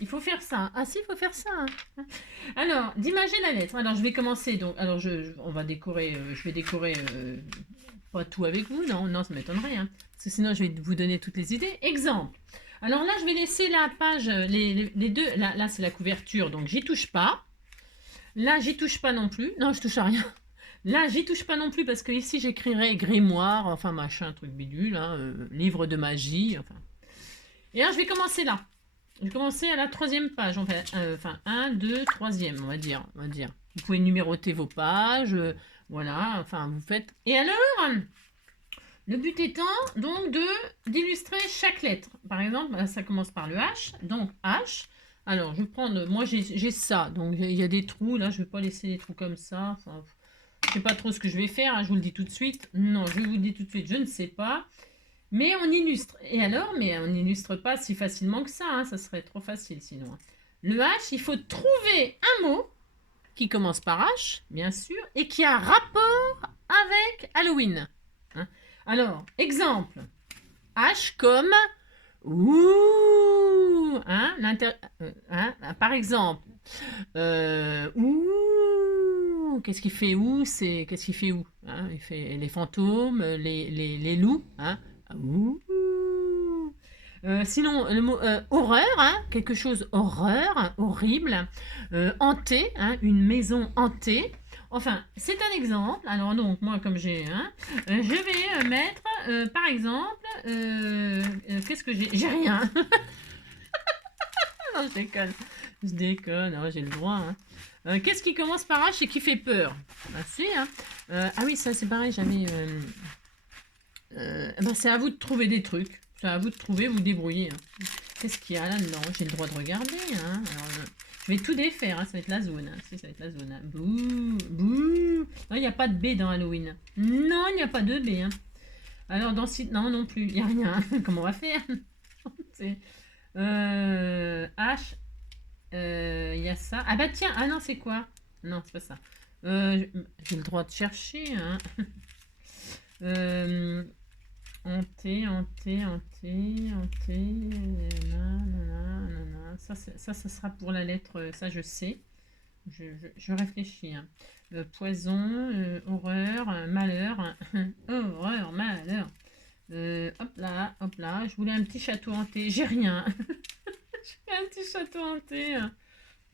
Il faut faire ça. Ah si, il faut faire ça. Hein. Alors, d'imager la lettre. Alors, je vais commencer. Donc, alors, on va décorer. Je vais décorer pas tout avec vous. Non, ça m'étonnerait. Hein, parce que sinon, je vais vous donner toutes les idées. Exemple. Alors là, je vais laisser la page, les deux. Là, c'est la couverture, donc j'y touche pas. Là, j'y touche pas non plus. Non, je touche à rien. Là, j'y touche pas non plus parce que ici, j'écrirai grimoire, enfin machin, truc bidule, hein, livre de magie, enfin. Et là, je vais commencer là. Je vais commencer à la 3e page. Enfin, 1, 2, 3e, on va dire. Vous pouvez numéroter vos pages, voilà, enfin, vous faites. Et alors, le but étant donc d'illustrer chaque lettre. Par exemple, ça commence par le H, donc H. Alors, je vais prendre, moi j'ai ça, donc il y a des trous, là, je ne vais pas laisser les trous comme ça, enfin, je ne sais pas trop ce que je vais faire, hein, je vous le dis tout de suite, non, je vous le dis tout de suite, je ne sais pas, mais on illustre, et alors, mais on n'illustre pas si facilement que ça, hein, ça serait trop facile sinon. Le H, il faut trouver un mot qui commence par H, bien sûr, et qui a rapport avec Halloween. Hein. Alors, exemple. H comme ouh, hein, par exemple. Ouh, qu'est-ce qu'il fait ouh, c'est qu'est-ce qu'il fait ouh, hein, il fait les fantômes, les loups, hein. Ouh. Sinon, le mot horreur, hein, quelque chose horreur, horrible, hanté, hein, une maison hantée. Enfin, c'est un exemple. Alors donc, moi, comme j'ai, hein, je vais mettre, par exemple, qu'est-ce que j'ai? J'ai rien. Non, je déconne. Je déconne. Oh, j'ai le droit. Hein. Qu'est-ce qui commence par H et qui fait peur? Ben, si, hein. Ah oui, ça c'est pareil. J'avais. Ben, c'est à vous de trouver des trucs. C'est à vous de trouver, vous débrouiller. Hein. Qu'est-ce qu'il y a là-dedans? J'ai le droit de regarder. Hein. Alors, je vais tout défaire. Hein. Ça va être la zone. Hein. Si, ça va être la zone. Hein. Bouh, bouh. Non, il n'y a pas de B dans Halloween. Non, il n'y a pas de B. Hein. Alors, dans site, non, non plus. Il n'y a rien. Comment on va faire? C'est H. Il y a ça. Ah bah tiens. Ah non, c'est quoi? Non, c'est pas ça. J'ai le droit de chercher. Hein. Hanté. Ça sera pour la lettre. Ça, je sais. Je réfléchis. Hein. Poison, horreur, malheur. Horreur, malheur. Hop là. Je voulais un petit château hanté. J'ai rien. J'ai un petit château hanté.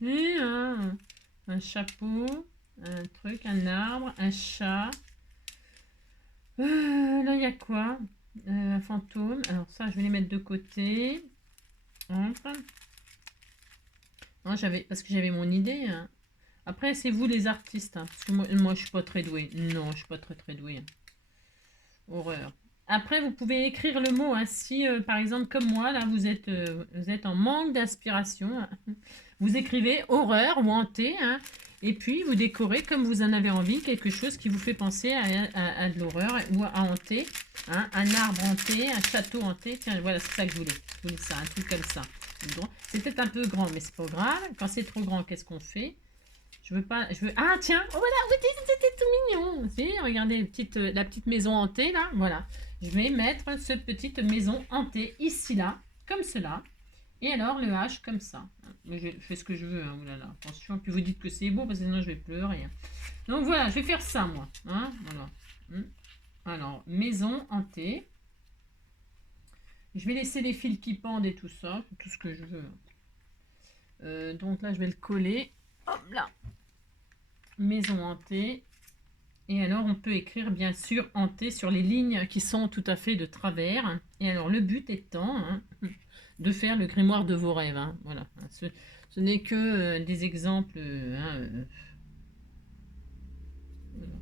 Et un chapeau, un truc, un arbre, un chat. Là, il y a quoi? Un fantôme. Alors ça, je vais les mettre de côté. Entre. Non, parce que j'avais mon idée. Hein. Après, c'est vous les artistes. Hein, parce que moi, je suis pas très douée. Non, je suis pas très douée. Hein. Horreur. Après, vous pouvez écrire le mot. Hein, si, par exemple, comme moi, là, vous êtes en manque d'inspiration. Hein, vous écrivez horreur ou hanté. Hein, et puis, vous décorez comme vous en avez envie, quelque chose qui vous fait penser à de l'horreur ou à hanté. Hein, un arbre hanté, un château hanté. Tiens, voilà, c'est ça que je voulais. Je voulais ça, un truc comme ça. C'est peut-être un peu grand, mais c'est pas grave. Quand c'est trop grand, qu'est-ce qu'on fait? Ah, tiens, oh voilà, c'était tout mignon. Si, regardez la petite maison hantée, là, voilà. Je vais mettre cette petite maison hantée ici, là, comme cela. Et alors, le H, comme ça. Je fais ce que je veux, hein, oulala, attention. Puis vous dites que c'est beau, parce que sinon je vais pleurer. Donc voilà, je vais faire ça, moi. Hein, voilà. Alors, maison hantée. Je vais laisser les fils qui pendent et tout ça, tout ce que je veux. Donc là, je vais le coller. Hop là. Maison hantée. Et alors, on peut écrire, bien sûr, hanté sur les lignes qui sont tout à fait de travers. Et alors, le but étant hein, de faire le grimoire de vos rêves. Hein. Voilà. Ce n'est que des exemples.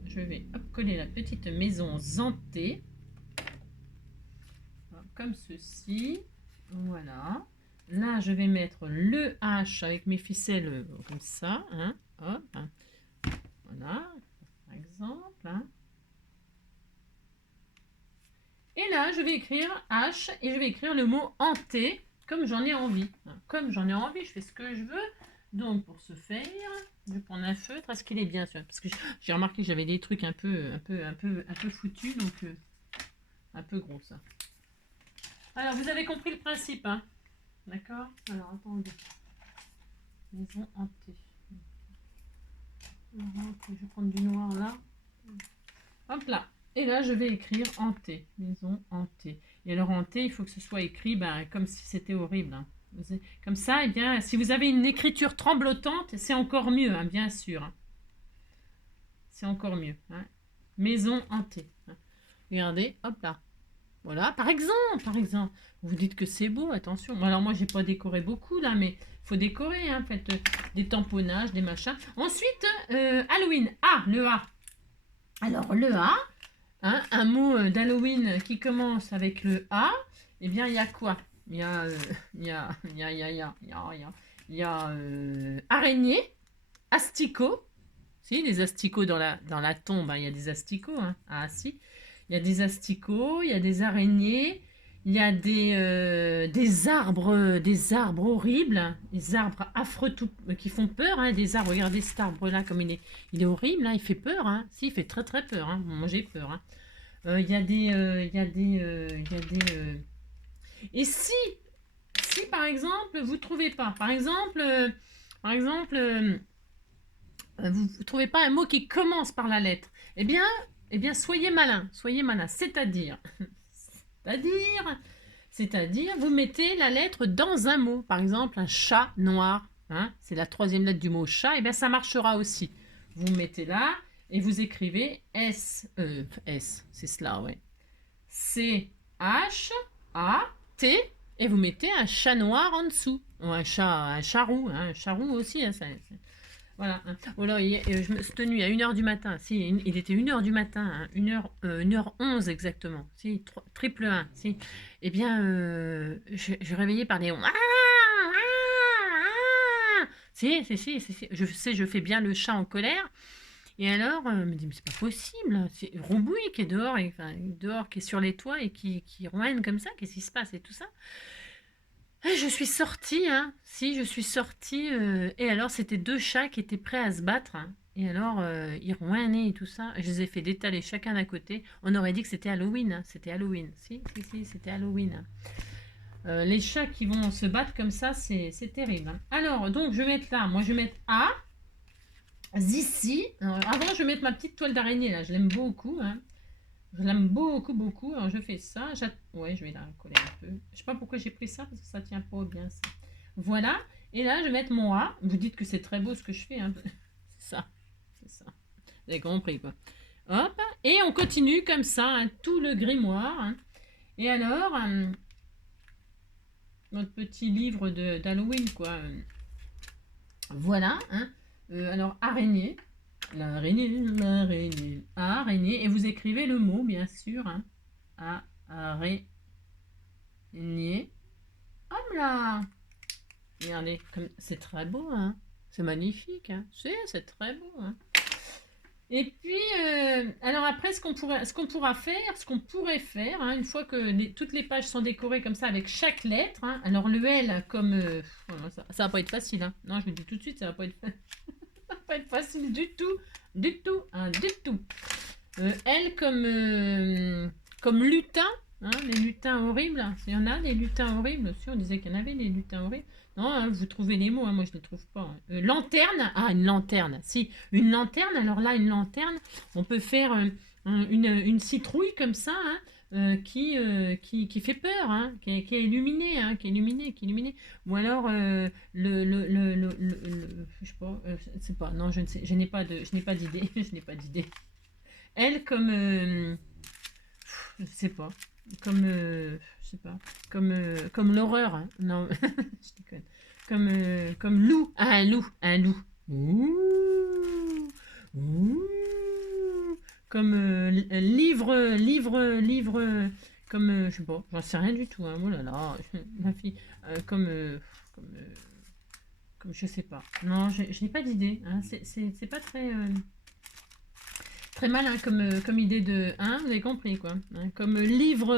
Je vais coller la petite maison hantée. Comme ceci. Voilà. Là, je vais mettre le H avec mes ficelles comme ça. Hein. Hop. Hein. Voilà. Par exemple. Hein. Et là, je vais écrire H et je vais écrire le mot hanté comme j'en ai envie. Comme j'en ai envie, je fais ce que je veux. Donc, pour ce faire, je vais prendre un feutre. Est-ce qu'il est bien sûr? Parce que j'ai remarqué que j'avais des trucs un peu foutus, donc un peu gros ça. Alors, vous avez compris le principe, hein? D'accord? Alors, attendez. Maison hantée. Je vais prendre du noir là. Hop là. Et là, je vais écrire hanté. Maison hantée. Et alors, hanté, il faut que ce soit écrit comme si c'était horrible. Hein. Comme ça, eh bien, si vous avez une écriture tremblotante, c'est encore mieux, hein, bien sûr. Hein. C'est encore mieux. Hein. Maison hantée. Hein. Regardez, hop là. Voilà, par exemple. Vous dites que c'est beau, attention. Alors, moi, j'ai pas décoré beaucoup, là, mais il faut décorer. Hein, faites des tamponnages, des machins. Ensuite, Halloween. Ah, le A. Alors, le A, hein, un mot d'Halloween qui commence avec le A, eh bien, il y a quoi? Il y a araignée, asticot. Si, des asticots dans la tombe, hein, il y a des asticots. Hein. Ah, si. Il y a des asticots, il y a des araignées, des arbres horribles, des arbres affreux qui font peur, hein, des arbres, regardez cet arbre-là, comme il est horrible, hein, il fait peur, hein. Si, il fait très très peur, hein. Moi j'ai peur, hein. Il y a des, il y a des, il y a des, Et si par exemple vous trouvez pas, par exemple, vous ne trouvez pas un mot qui commence par la lettre, eh bien soyez malin, c'est-à-dire, c'est-à-dire, c'est-à-dire, vous mettez la lettre dans un mot. Par exemple, un chat noir, hein, c'est la troisième lettre du mot chat, et bien ça marchera aussi. Vous mettez là et vous écrivez S, c'est cela, ouais. C-H-A-T, et vous mettez un chat noir en dessous. Ou un charroux, hein, un charroux aussi, hein, voilà. Oh là, cette nuit à 1h du matin, si, il était 1h du matin, hein, 1h11 exactement, si, triple 1, si. Eh bien, je réveillais par des... Si, je sais, je fais bien le chat en colère. Et alors, je me dis, mais c'est pas possible, c'est Roubouille qui est dehors, dehors, qui est sur les toits et qui rouine comme ça, qu'est-ce qui se passe et tout ça. Je suis sortie, hein. Si, je suis sortie. Et alors, c'était deux chats qui étaient prêts à se battre, hein. Et alors, ils rouinaient et tout ça. Je les ai fait détaler chacun d'un côté. On aurait dit que c'était Halloween, hein. C'était Halloween. Si, c'était Halloween. Les chats qui vont se battre comme ça, c'est terrible, hein. Alors, donc, je vais mettre là. Moi, je vais mettre A. Ici. Avant, je vais mettre ma petite toile d'araignée, là. Je l'aime beaucoup, hein. Je l'aime beaucoup, beaucoup. Alors, je fais ça. Ouais, je vais la coller un peu. Je sais pas pourquoi j'ai pris ça, parce que ça tient pas bien, ça. Voilà. Et là, je vais mettre mon A. Vous dites que c'est très beau ce que je fais, hein. C'est ça. C'est ça. Vous avez compris, quoi. Hop. Et on continue comme ça, hein, tout le grimoire, hein. Et alors, notre petit livre d'Halloween, quoi. Voilà, hein. Alors, araignée. L'araignée. Araignée. Et vous écrivez le mot, bien sûr, hein. Araignée. Hop là. Regardez, c'est très beau, hein. C'est magnifique, hein. C'est très beau, hein. Et puis, alors après, ce qu'on pourrait faire, hein, une fois que toutes les pages sont décorées comme ça avec chaque lettre, hein, alors le L comme... ça va pas être facile, hein. Non, je vous le dis tout de suite, ça va pas être, ça va pas être facile du tout, hein, du tout. L comme lutin, hein, les lutins horribles. Il y en a des lutins horribles, si on disait qu'il y en avait des lutins horribles. Non, hein, vous trouvez les mots, hein, moi je ne les trouve pas. Lanterne, une lanterne, si, une lanterne, alors là, une lanterne, on peut faire une citrouille comme ça, hein, qui fait peur, hein, qui est illuminée, hein, qui est illuminée. Ou alors, je sais pas, c'est pas, non, je ne sais, je n'ai pas d'idée, je n'ai pas d'idée. Elle comme, je sais pas, comme, je sais pas, comme l'horreur, hein. Non, je déconne. Comme loup, un loup. Ouh, ouh. Comme livre, comme, je sais pas, j'en sais rien du tout, hein. Oh là là, ma fille, comme, comme, je sais pas. Non, je n'ai pas d'idée, hein. C'est pas très malin comme idée de... Hein, vous avez compris, quoi. Hein, comme livre...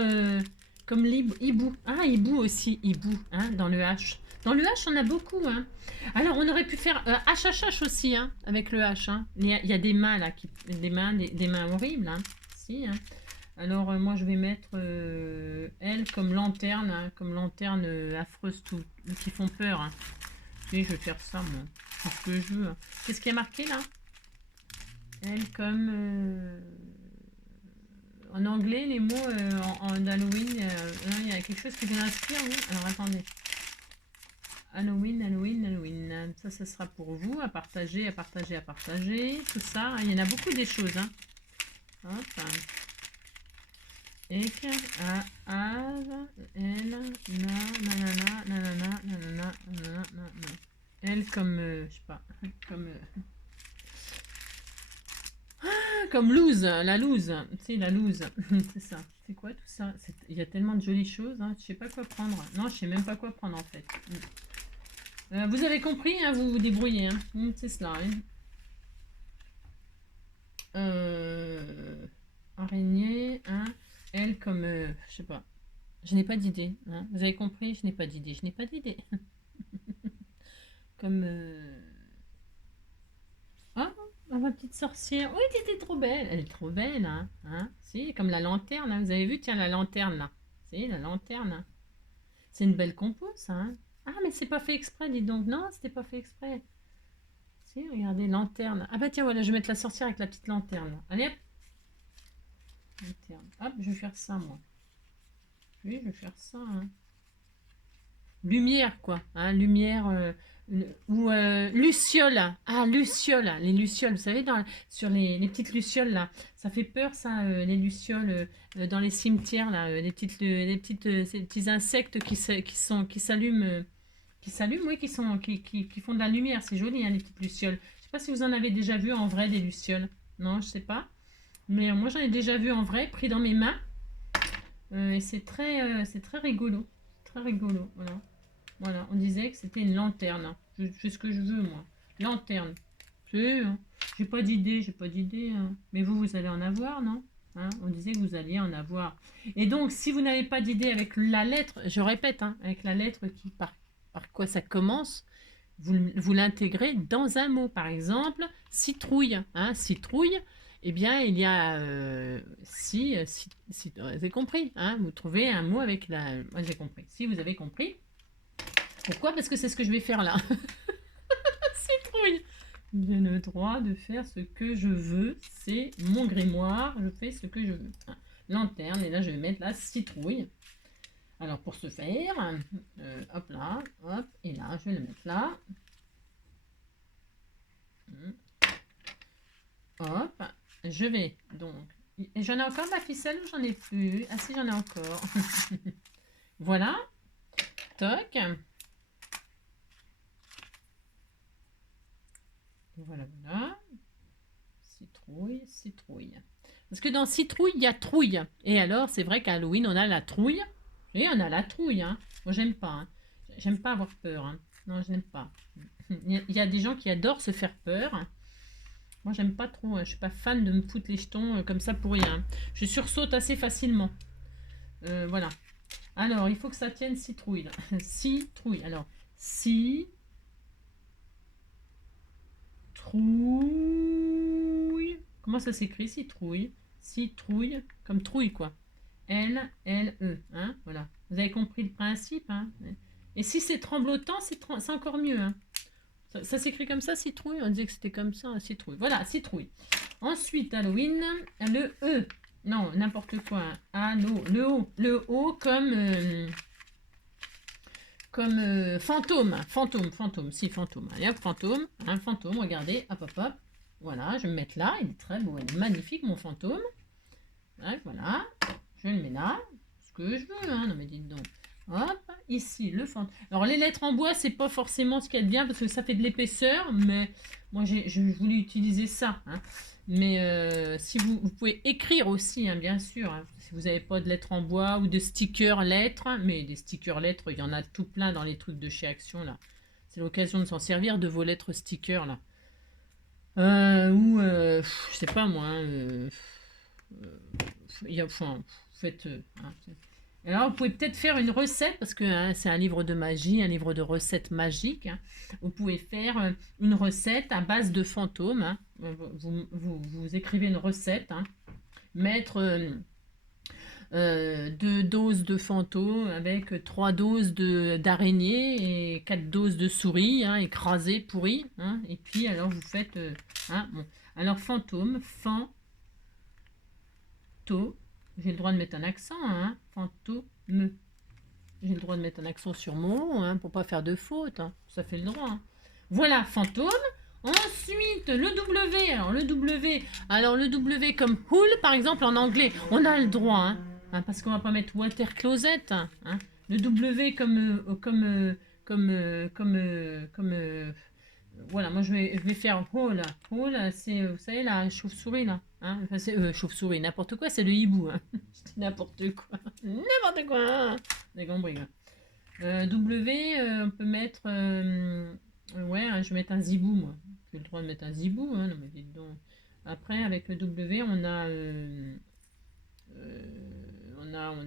comme livre... Hibou. Ah, hibou aussi. Hibou, hein, dans le H. Dans le H, on a beaucoup, hein. Alors, on aurait pu faire HHH aussi, hein, avec le H, hein. Il y a des mains, là, des mains horribles, hein. Si, hein. Alors, moi, je vais mettre elle comme lanterne, hein, comme lanterne affreuse, qui font peur, hein. Si, je vais faire ça, moi. C'est ce que je veux, hein. Qu'est-ce qui est marqué, là? Elle comme... en anglais, les mots en Halloween, il y a quelque chose qui vient d'inscrire, oui. Alors attendez. Halloween. Ça sera pour vous, à partager. Tout ça, il y en a beaucoup des choses, hein. Hop. Ek, elle, nanana. Elle comme, je sais pas, comme loose, la loose, c'est la loose, c'est ça. C'est quoi tout ça? Il y a tellement de jolies choses, hein. Je sais pas quoi prendre. Non, je sais même pas quoi prendre en fait. Vous avez compris, hein, vous vous débrouillez, hein. C'est cela. Hein. Araignée, hein. Elle comme, je sais pas. Je n'ai pas d'idée. Hein. Vous avez compris? Je n'ai pas d'idée. Je n'ai pas d'idée. Comme... Ah, ma petite sorcière. Oui, t'étais trop belle. Elle est trop belle, hein. Hein. Si, comme la lanterne. Hein. Vous avez vu, tiens, la lanterne, là. Si, la lanterne. Hein. C'est une belle compo, ça. Hein. Ah, mais c'est pas fait exprès, dis donc. Non, c'était pas fait exprès. Si, regardez, lanterne. Ah bah tiens, voilà, je vais mettre la sorcière avec la petite lanterne. Là. Allez, hop. Lanterne. Hop, je vais faire ça, moi. Oui, je vais faire ça. Hein. Lumière, quoi. Hein, lumière. Ou lucioles. Ah, lucioles. Les lucioles, vous savez, sur les petites lucioles, là. Ça fait peur, ça, les lucioles dans les cimetières, là. Ces petits insectes qui s'allument. Qui s'allument, oui, qui font de la lumière. C'est joli, hein, les petites lucioles. Je sais pas si vous en avez déjà vu en vrai, des lucioles. Non, je sais pas. Mais moi, j'en ai déjà vu en vrai, pris dans mes mains. Et c'est très rigolo. Très rigolo, voilà. Voilà, on disait que c'était une lanterne. Je fais ce que je veux, moi. Lanterne. Hein. J'ai pas d'idée, j'ai pas d'idée. Hein. Mais vous allez en avoir, non? Hein, on disait que vous alliez en avoir. Et donc, si vous n'avez pas d'idée avec la lettre, je répète, hein, avec la lettre par quoi ça commence, vous l'intégrez dans un mot. Par exemple, citrouille. Hein, citrouille, eh bien, il y a... vous avez compris. Hein, vous trouvez un mot avec la... Moi, j'ai compris. Si vous avez compris. Pourquoi? Parce que c'est ce que je vais faire là. Citrouille. J'ai le droit de faire ce que je veux. C'est mon grimoire. Je fais ce que je veux. Lanterne. Et là, je vais mettre la citrouille. Alors, pour ce faire, hop là, hop. Et là, je vais le mettre là. Hop. Je vais donc... J'en ai encore ma ficelle ou j'en ai plus? Ah si, j'en ai encore. Voilà. Toc. Voilà, voilà. Citrouille, citrouille. Parce que dans citrouille, il y a trouille. Et alors, c'est vrai qu'à Halloween, on a la trouille. Et on a la trouille. Hein. Moi, j'aime pas. Hein. J'aime pas avoir peur. Hein. Non, je n'aime pas. Il y a des gens qui adorent se faire peur. Moi, j'aime pas trop. Je suis pas fan de me foutre les jetons comme ça pour rien. Je sursaute assez facilement. Voilà. Alors, il faut que ça tienne citrouille. Là. Citrouille. Alors, citrouille. Comment ça s'écrit? Citrouille. Citrouille. Comme trouille, quoi. L-L-E. Hein, voilà. Vous avez compris le principe. Hein. Et si c'est tremblotant, c'est encore mieux. Hein. Ça s'écrit comme ça, citrouille. On disait que c'était comme ça, citrouille. Voilà, citrouille. Ensuite, Halloween, le E. Non, n'importe quoi. Halo, le O. Le O comme fantôme. Fantôme. Si, fantôme. Allez, hop, fantôme. Un fantôme, regardez. Hop, hop, hop. Voilà, je vais me mettre là. Il est très beau. Il est magnifique, mon fantôme. Ouais, voilà. Je le mets là. Ce que je veux. Hein. Non, mais dites donc. Hop, ici, le fantôme. Alors, les lettres en bois, c'est pas forcément ce qu'il y a de bien parce que ça fait de l'épaisseur. Mais moi, je voulais utiliser ça. Hein. Mais si vous pouvez écrire aussi, hein, bien sûr. Hein, si vous n'avez pas de lettres en bois ou de stickers lettres. Mais des stickers lettres, il y en a tout plein dans les trucs de chez Action, là. C'est l'occasion de s'en servir de vos lettres stickers, là. Je sais pas moi. Faites. Hein, alors, vous pouvez peut-être faire une recette, parce que hein, c'est un livre de magie, un livre de recettes magiques. Hein. Vous pouvez faire une recette à base de fantômes. Hein. Vous écrivez une recette. Hein. Mettre 2 doses de fantômes avec 3 doses d'araignées et 4 doses de souris, hein, écrasées, pourries. Hein. Et puis, alors, vous faites... hein, bon. Alors, fantôme, j'ai le droit de mettre un accent, hein, fantôme. J'ai le droit de mettre un accent sur mon hein, pour pas faire de faute. Hein. Ça fait le droit. Hein. Voilà, fantôme. Ensuite, le W. Alors, le W comme pool, par exemple, en anglais, on a le droit. Hein, parce qu'on va pas mettre water closet. Hein. Le W voilà, moi je vais faire hall. Hall, c'est, vous savez, la chauve-souris là. Hein enfin, c'est chauve-souris, n'importe quoi, c'est le hibou. Hein. Je dis n'importe quoi. N'importe quoi. Hein. Des gambris. W, on peut mettre. Ouais, hein, je vais mettre un zibou, moi. J'ai le droit de mettre un zibou. Hein, non, mais dites donc. Après, avec le W, on a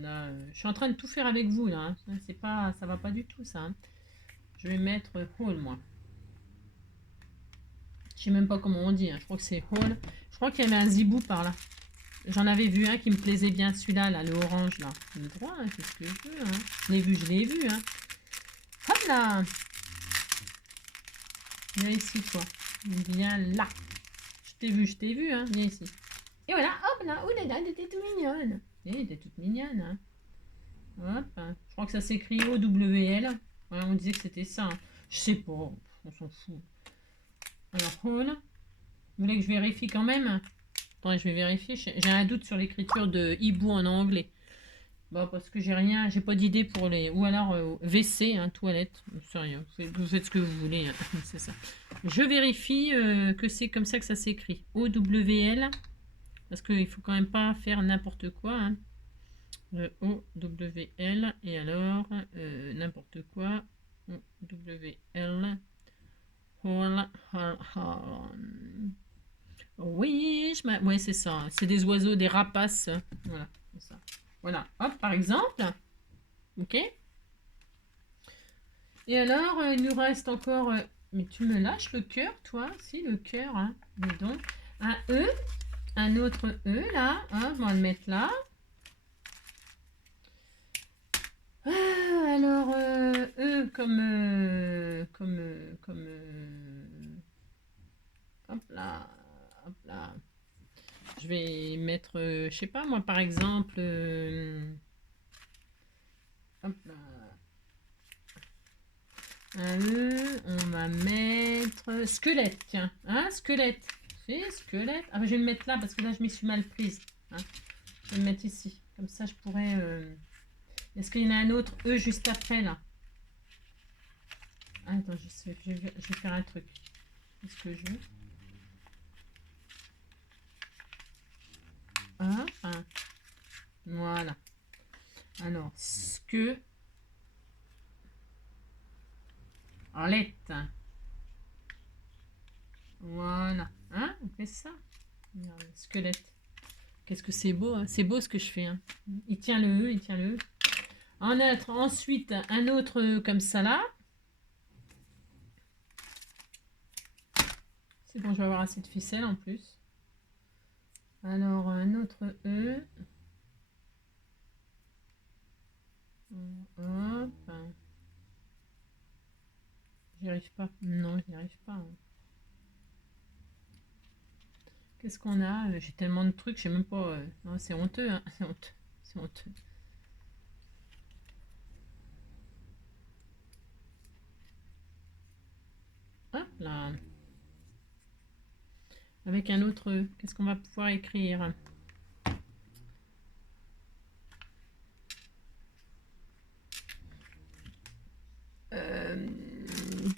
Voilà, je suis en train de tout faire avec vous, là. Hein. C'est pas, ça va pas du tout, ça. Hein. Je vais mettre Hall, moi. Je sais même pas comment on dit. Hein. Je crois que c'est Hall. Je crois qu'il y avait un zibou par là. J'en avais vu un qui me plaisait bien, celui-là, là, le orange, là. Le droit, hein, c'est ce que je veux. Hein. Je l'ai vu. Hein. Hop là! Viens ici, toi. Viens là. Je t'ai vu, hein. Viens ici. Et voilà, hop là. Oh là là, elle était toute mignonne. Elle était toute mignonne, hein. Hop. Hein. Je crois que ça s'écrit O-W-L. Ouais, on disait que c'était ça. Hein. Je sais pas. On s'en fout. Alors, Hall. Vous voulez que je vérifie quand même? Attendez, je vais vérifier. J'ai un doute sur l'écriture de hibou en anglais. Bah, parce que j'ai pas d'idée pour les... Ou alors WC, hein, toilette. Sérieux, vous faites ce que vous voulez. Hein. C'est ça. Je vérifie que c'est comme ça que ça s'écrit. O-W-L. Parce qu'il faut quand même pas faire n'importe quoi. Hein. O-W-L. Et alors, n'importe quoi. O-W-L. Oui, ouais, c'est ça. C'est des oiseaux, des rapaces. Voilà, c'est ça. Voilà, hop, par exemple. Ok. Et alors, il nous reste encore... mais tu me lâches le cœur, toi? Si, le cœur, hein. Dis donc. Un E, un autre E, là. Hein, on va le mettre là. Alors, E comme... hop là, hop là. Je vais mettre, je sais pas moi, par exemple... hop là. Un E, on va mettre squelette, tiens, hein, squelette, c'est squelette. Ah, je vais le mettre là parce que là je m'y suis mal prise. Hein. Je vais le mettre ici, comme ça je pourrais. Est-ce qu'il y en a un autre E juste après là? Ah, attends, je vais faire un truc. Qu'est-ce que je veux? Ah, ah. Voilà. Alors, Arlette. Voilà. Hein? On fait ça. Regarde, squelette. Qu'est-ce que c'est beau. Hein? C'est beau ce que je fais. Hein? Il tient le E, il tient le E. Ensuite, un autre E comme ça là. C'est bon, je vais avoir assez de ficelle en plus. Alors, un autre E. Hop. J'y arrive pas. Non, j'y arrive pas. Hein. Qu'est-ce qu'on a? J'ai tellement de trucs, je sais même pas. Non, c'est honteux, hein. C'est honteux. C'est honteux. Hop là. Avec un autre E. Qu'est-ce qu'on va pouvoir écrire?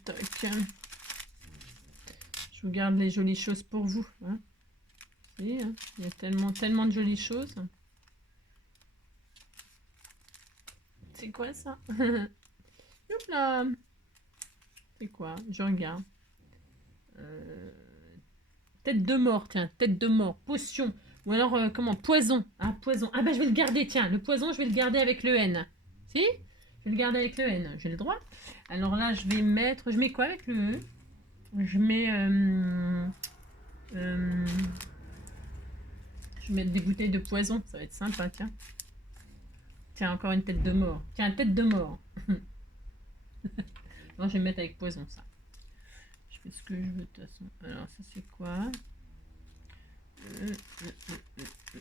Tac. Je vous garde les jolies choses pour vous. Hein. Oui, hein. Il y a tellement de jolies choses. C'est quoi ça? Hop là. C'est quoi? Je regarde. Tête de mort, tiens, tête de mort, potion. Ou alors, comment? Poison. Ah, poison. Ah, bah, je vais le garder, tiens. Le poison, je vais le garder avec le N. Si? Je vais le garder avec le N. J'ai le droit. Alors là, je vais mettre... Je mets quoi avec le E? Je mets... je vais mettre des bouteilles de poison. Ça va être sympa, tiens. Tiens, encore une tête de mort. Tiens, tête de mort. Non, je vais mettre avec poison, ça. Je fais ce que je veux, de toute façon. Alors, ça, c'est quoi?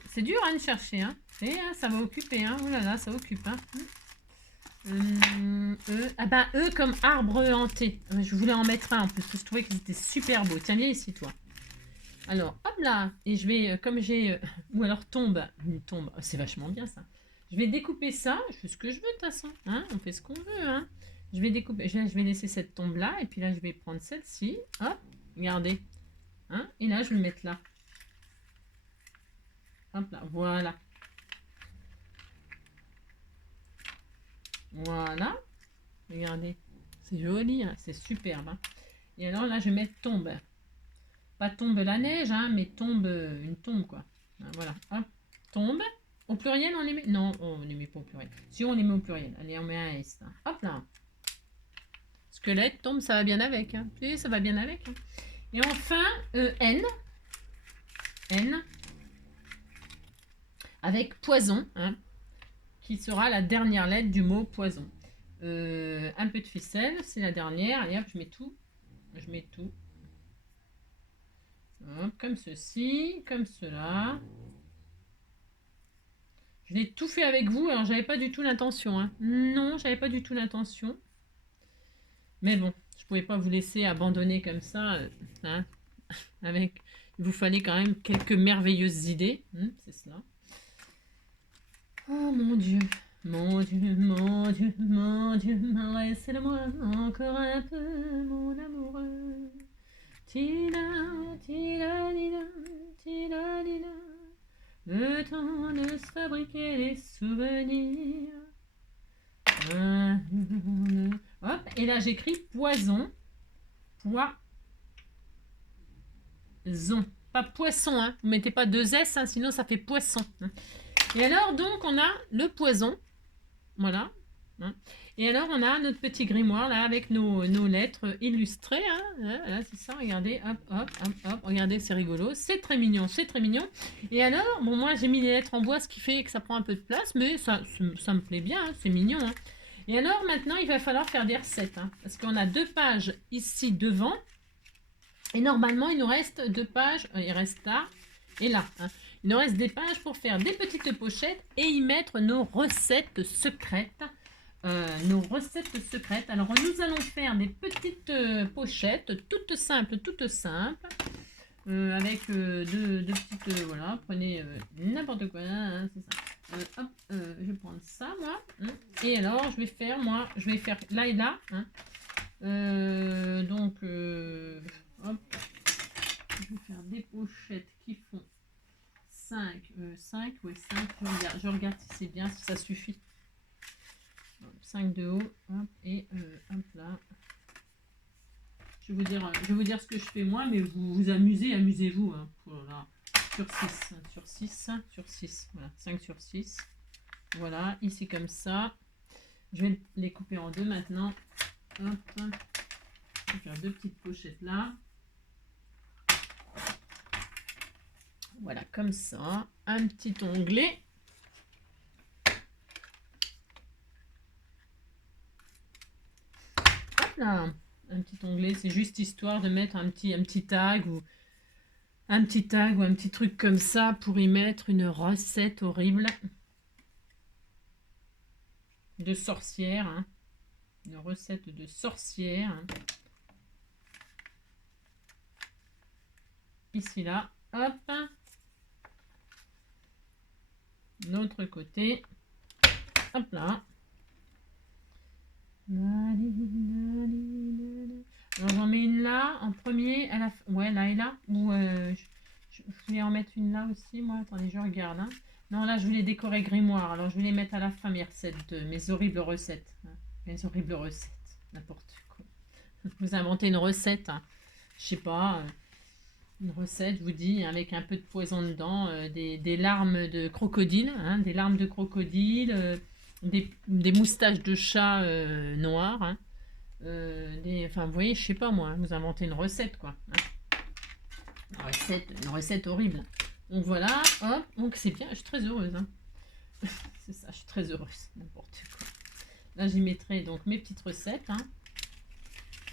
C'est dur à de chercher, hein. Et ça va occuper, hein. Oh là là, ça occupe, hein. Ah bah, comme arbre hanté. Je voulais en mettre un en plus, parce que je trouvais qu'ils étaient super beaux. Tiens, viens ici, toi. Alors, hop là. Et je vais, comme j'ai... ou alors tombe. Une tombe. Oh, c'est vachement bien, ça. Je vais découper ça. Je fais ce que je veux, de toute façon. Hein, on fait ce qu'on veut, hein. Je vais découper... Je vais laisser cette tombe-là. Et puis là, je vais prendre celle-ci. Hop, regardez. Hein, et là, je vais le mettre là. Hop là, voilà. Voilà. Regardez. C'est joli, hein, c'est superbe. Hein. Et alors là, je vais mettre tombe. Pas tombe la neige, hein, mais tombe, une tombe, quoi. Hein, voilà. Hop, tombe. Au pluriel, on les met? Non, on les met pas au pluriel. Si, on les met au pluriel. Allez, on met un S. Là. Hop là. Squelette, tombe, ça va bien avec. Hein. Oui, ça va bien avec. Hein. Et enfin, N. N. Avec poison. Hein, qui sera la dernière lettre du mot poison. Un peu de ficelle, c'est la dernière. Allez hop, je mets tout. Je mets tout. Hop, comme ceci, comme cela. Je l'ai tout fait avec vous, alors j'avais pas du tout l'intention. Hein. Non, j'avais pas du tout l'intention. Mais bon, je pouvais pas vous laisser abandonner comme ça. Hein, avec, il vous fallait quand même quelques merveilleuses idées. C'est cela. Oh mon Dieu. Mon Dieu, mon Dieu, mon Dieu, laissez-le-moi encore un peu, mon amoureux. Tila, tila, lila, tila, lila. Le temps de se fabriquer des souvenirs. Hop, et là j'écris poison. Poison. Pas poisson, hein. Vous mettez pas deux S, hein, sinon ça fait poisson. Hein. Et alors, donc, on a le poison. Voilà. Hein. Et alors, on a notre petit grimoire, là, avec nos lettres illustrées. Hein. Là, c'est ça, regardez. Hop, hop, hop, hop. Regardez, c'est rigolo. C'est très mignon, c'est très mignon. Et alors, bon, moi, j'ai mis les lettres en bois, ce qui fait que ça prend un peu de place, mais ça me plaît bien, hein, c'est mignon. Hein. Et alors, maintenant, il va falloir faire des recettes. Hein, parce qu'on a 2 pages ici devant. Et normalement, il nous reste 2 pages. Il reste là et là. Hein. Il nous reste des pages pour faire des petites pochettes et y mettre nos recettes secrètes. Nos recettes secrètes. Alors, nous allons faire des petites pochettes toutes simples, avec deux petites... voilà, prenez n'importe quoi, hein, c'est ça. Hop, je vais prendre ça, moi. Hein, et alors, je vais faire là et là. Hein, donc, hop, je vais faire des pochettes qui font 5, oui, 5, je regarde si c'est bien, si ça suffit. 5 de haut, hop, et hop là. Je vais vous dire ce que je fais moi, mais vous vous amusez-vous. Hein, voilà. Sur 6, voilà, 5 sur 6. Voilà, ici comme ça. Je vais les couper en deux maintenant. Hop, je vais faire 2 petites pochettes là. Voilà, comme ça. Un petit onglet. Hop là. Un petit onglet, c'est juste histoire de mettre un petit tag ou un petit truc comme ça pour y mettre une recette horrible de sorcière. Hein. Une recette de sorcière. Hein. Ici, là. Hop. L'autre côté. Hop là. Alors j'en mets une là en premier, ouais là et là, ou je voulais en mettre une là aussi, moi, attendez, je regarde. Hein. Non, là je voulais décorer grimoire, alors je voulais mettre à la fin mes recettes, mes horribles recettes. Hein. Mes horribles recettes, n'importe quoi. Vous inventez une recette, hein. Je sais pas, une recette, je vous dis, avec un peu de poison dedans, des larmes de crocodile, hein, des larmes de crocodile, des moustaches de chat noirs, hein. Enfin, vous voyez, je sais pas moi, hein, vous inventez une recette, quoi. Hein. Une recette horrible. Donc voilà, hop, donc c'est bien, je suis très heureuse. Hein. C'est ça, je suis très heureuse, n'importe quoi. Là, j'y mettrai donc mes petites recettes. Hein.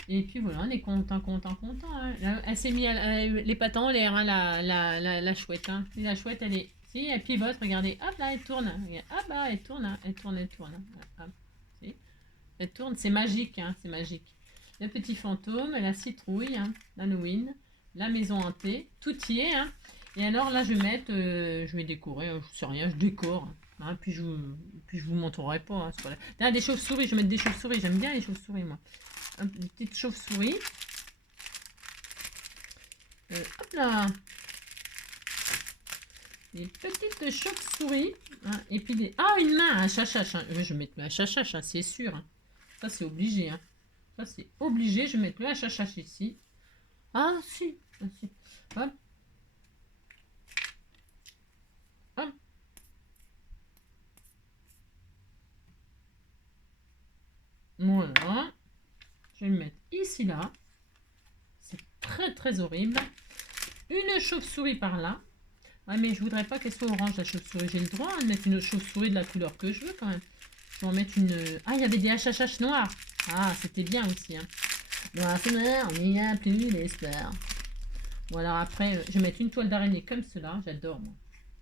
Et puis voilà, on est content. Hein. Elle s'est mis les pattes en l'air, hein, la chouette. Hein. Et la chouette, elle est... Si, elle pivote, regardez, hop là, elle tourne. Hop là, elle tourne. Hein. Elle tourne. Hop. Si. Elle tourne, c'est magique, hein, c'est magique. Le petit fantôme, la citrouille, hein, l'Halloween, la maison hantée, tout y est. Hein. Et alors là, je vais mettre, je vais décorer, je sais rien, je décore. Hein, puis je vous montrerai pas. Hein, c'est pas là, des chauves-souris, je vais mettre des chauves-souris, j'aime bien les chauves-souris, moi. Une petite chauve-souris. Hop là. Des petites chauves-souris. Hein, et puis des... Ah, une main, un chachache. Hein. Je vais mettre le chachache, hein, c'est sûr. Hein. Ça, c'est obligé. Hein. Ça, c'est obligé. Je vais mettre le chachache ici. Ah, si. Ah, si. Hop. Hop. Voilà. Je vais me mettre ici, là. C'est très, très horrible. Une chauve-souris par là. Ah, mais je voudrais pas qu'elle soit orange, la chauve-souris. J'ai le droit de mettre une chauve-souris de la couleur que je veux, quand même. Je vais en mettre une... Ah, il y avait des HHH noirs. Ah, c'était bien aussi, hein. Noir, c'est noir, il n'y a plus d'espoir. Bon, alors après, je vais mettre une toile d'araignée comme cela. J'adore, moi.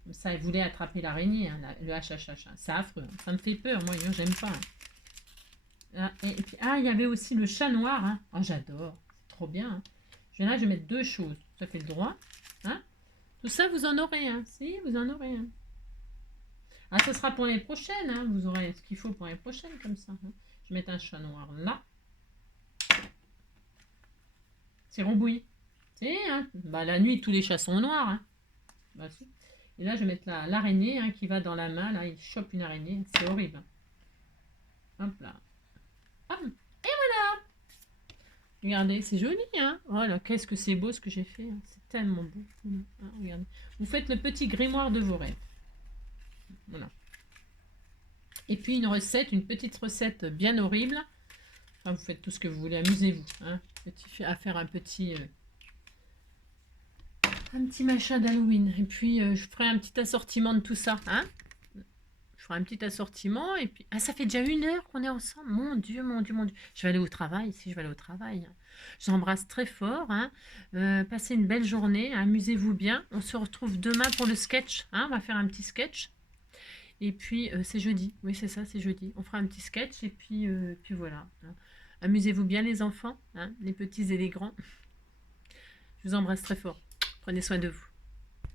Comme ça, elle voulait attraper l'araignée, hein, le HHH. Hein. C'est affreux. Hein. Ça me fait peur, moi. J'aime pas. Hein. Ah, et puis, ah, il y avait aussi le chat noir. Hein. Oh, j'adore. C'est trop bien. Hein. Là, je vais mettre deux choses. Ça fait le droit. Hein. Tout ça, vous en aurez. Hein. Si, vous en aurez. Hein. Ah, ce sera pour les prochaines. Hein. Vous aurez ce qu'il faut pour les prochaines, comme ça. Hein. Je vais mettre un chat noir là. C'est Rambouille. C'est, hein. Bah, la nuit, tous les chats sont noirs. Hein. Bah, si. Et là, je vais mettre l'araignée hein, qui va dans la main. Là, il chope une araignée. C'est horrible. Hein. Hop là. Hop. Et voilà. Regardez, c'est joli. Hein. Oh là, qu'est-ce que c'est beau ce que j'ai fait. Hein. C'est tellement beau. Voilà. Hein, regardez. Vous faites le petit grimoire de vos rêves. Voilà. Et puis une recette, une petite recette bien horrible. Enfin, vous faites tout ce que vous voulez, amusez-vous. Hein. À faire un petit machin d'Halloween. Et puis je ferai un petit assortiment de tout ça. Hein. Je ferai un petit assortiment. Et puis. Ah, ça fait déjà 1 heure qu'on est ensemble. Mon Dieu, mon Dieu, mon Dieu. Je vais aller au travail. Si je vais aller au travail. J'embrasse très fort. Hein. Passez une belle journée. Amusez-vous bien. On se retrouve demain pour le sketch. Hein. On va faire un petit sketch. Et puis, c'est jeudi. Oui, c'est ça, c'est jeudi. On fera un petit sketch. Et puis, voilà. Hein. Amusez-vous bien, les enfants. Hein, les petits et les grands. Je vous embrasse très fort. Prenez soin de vous.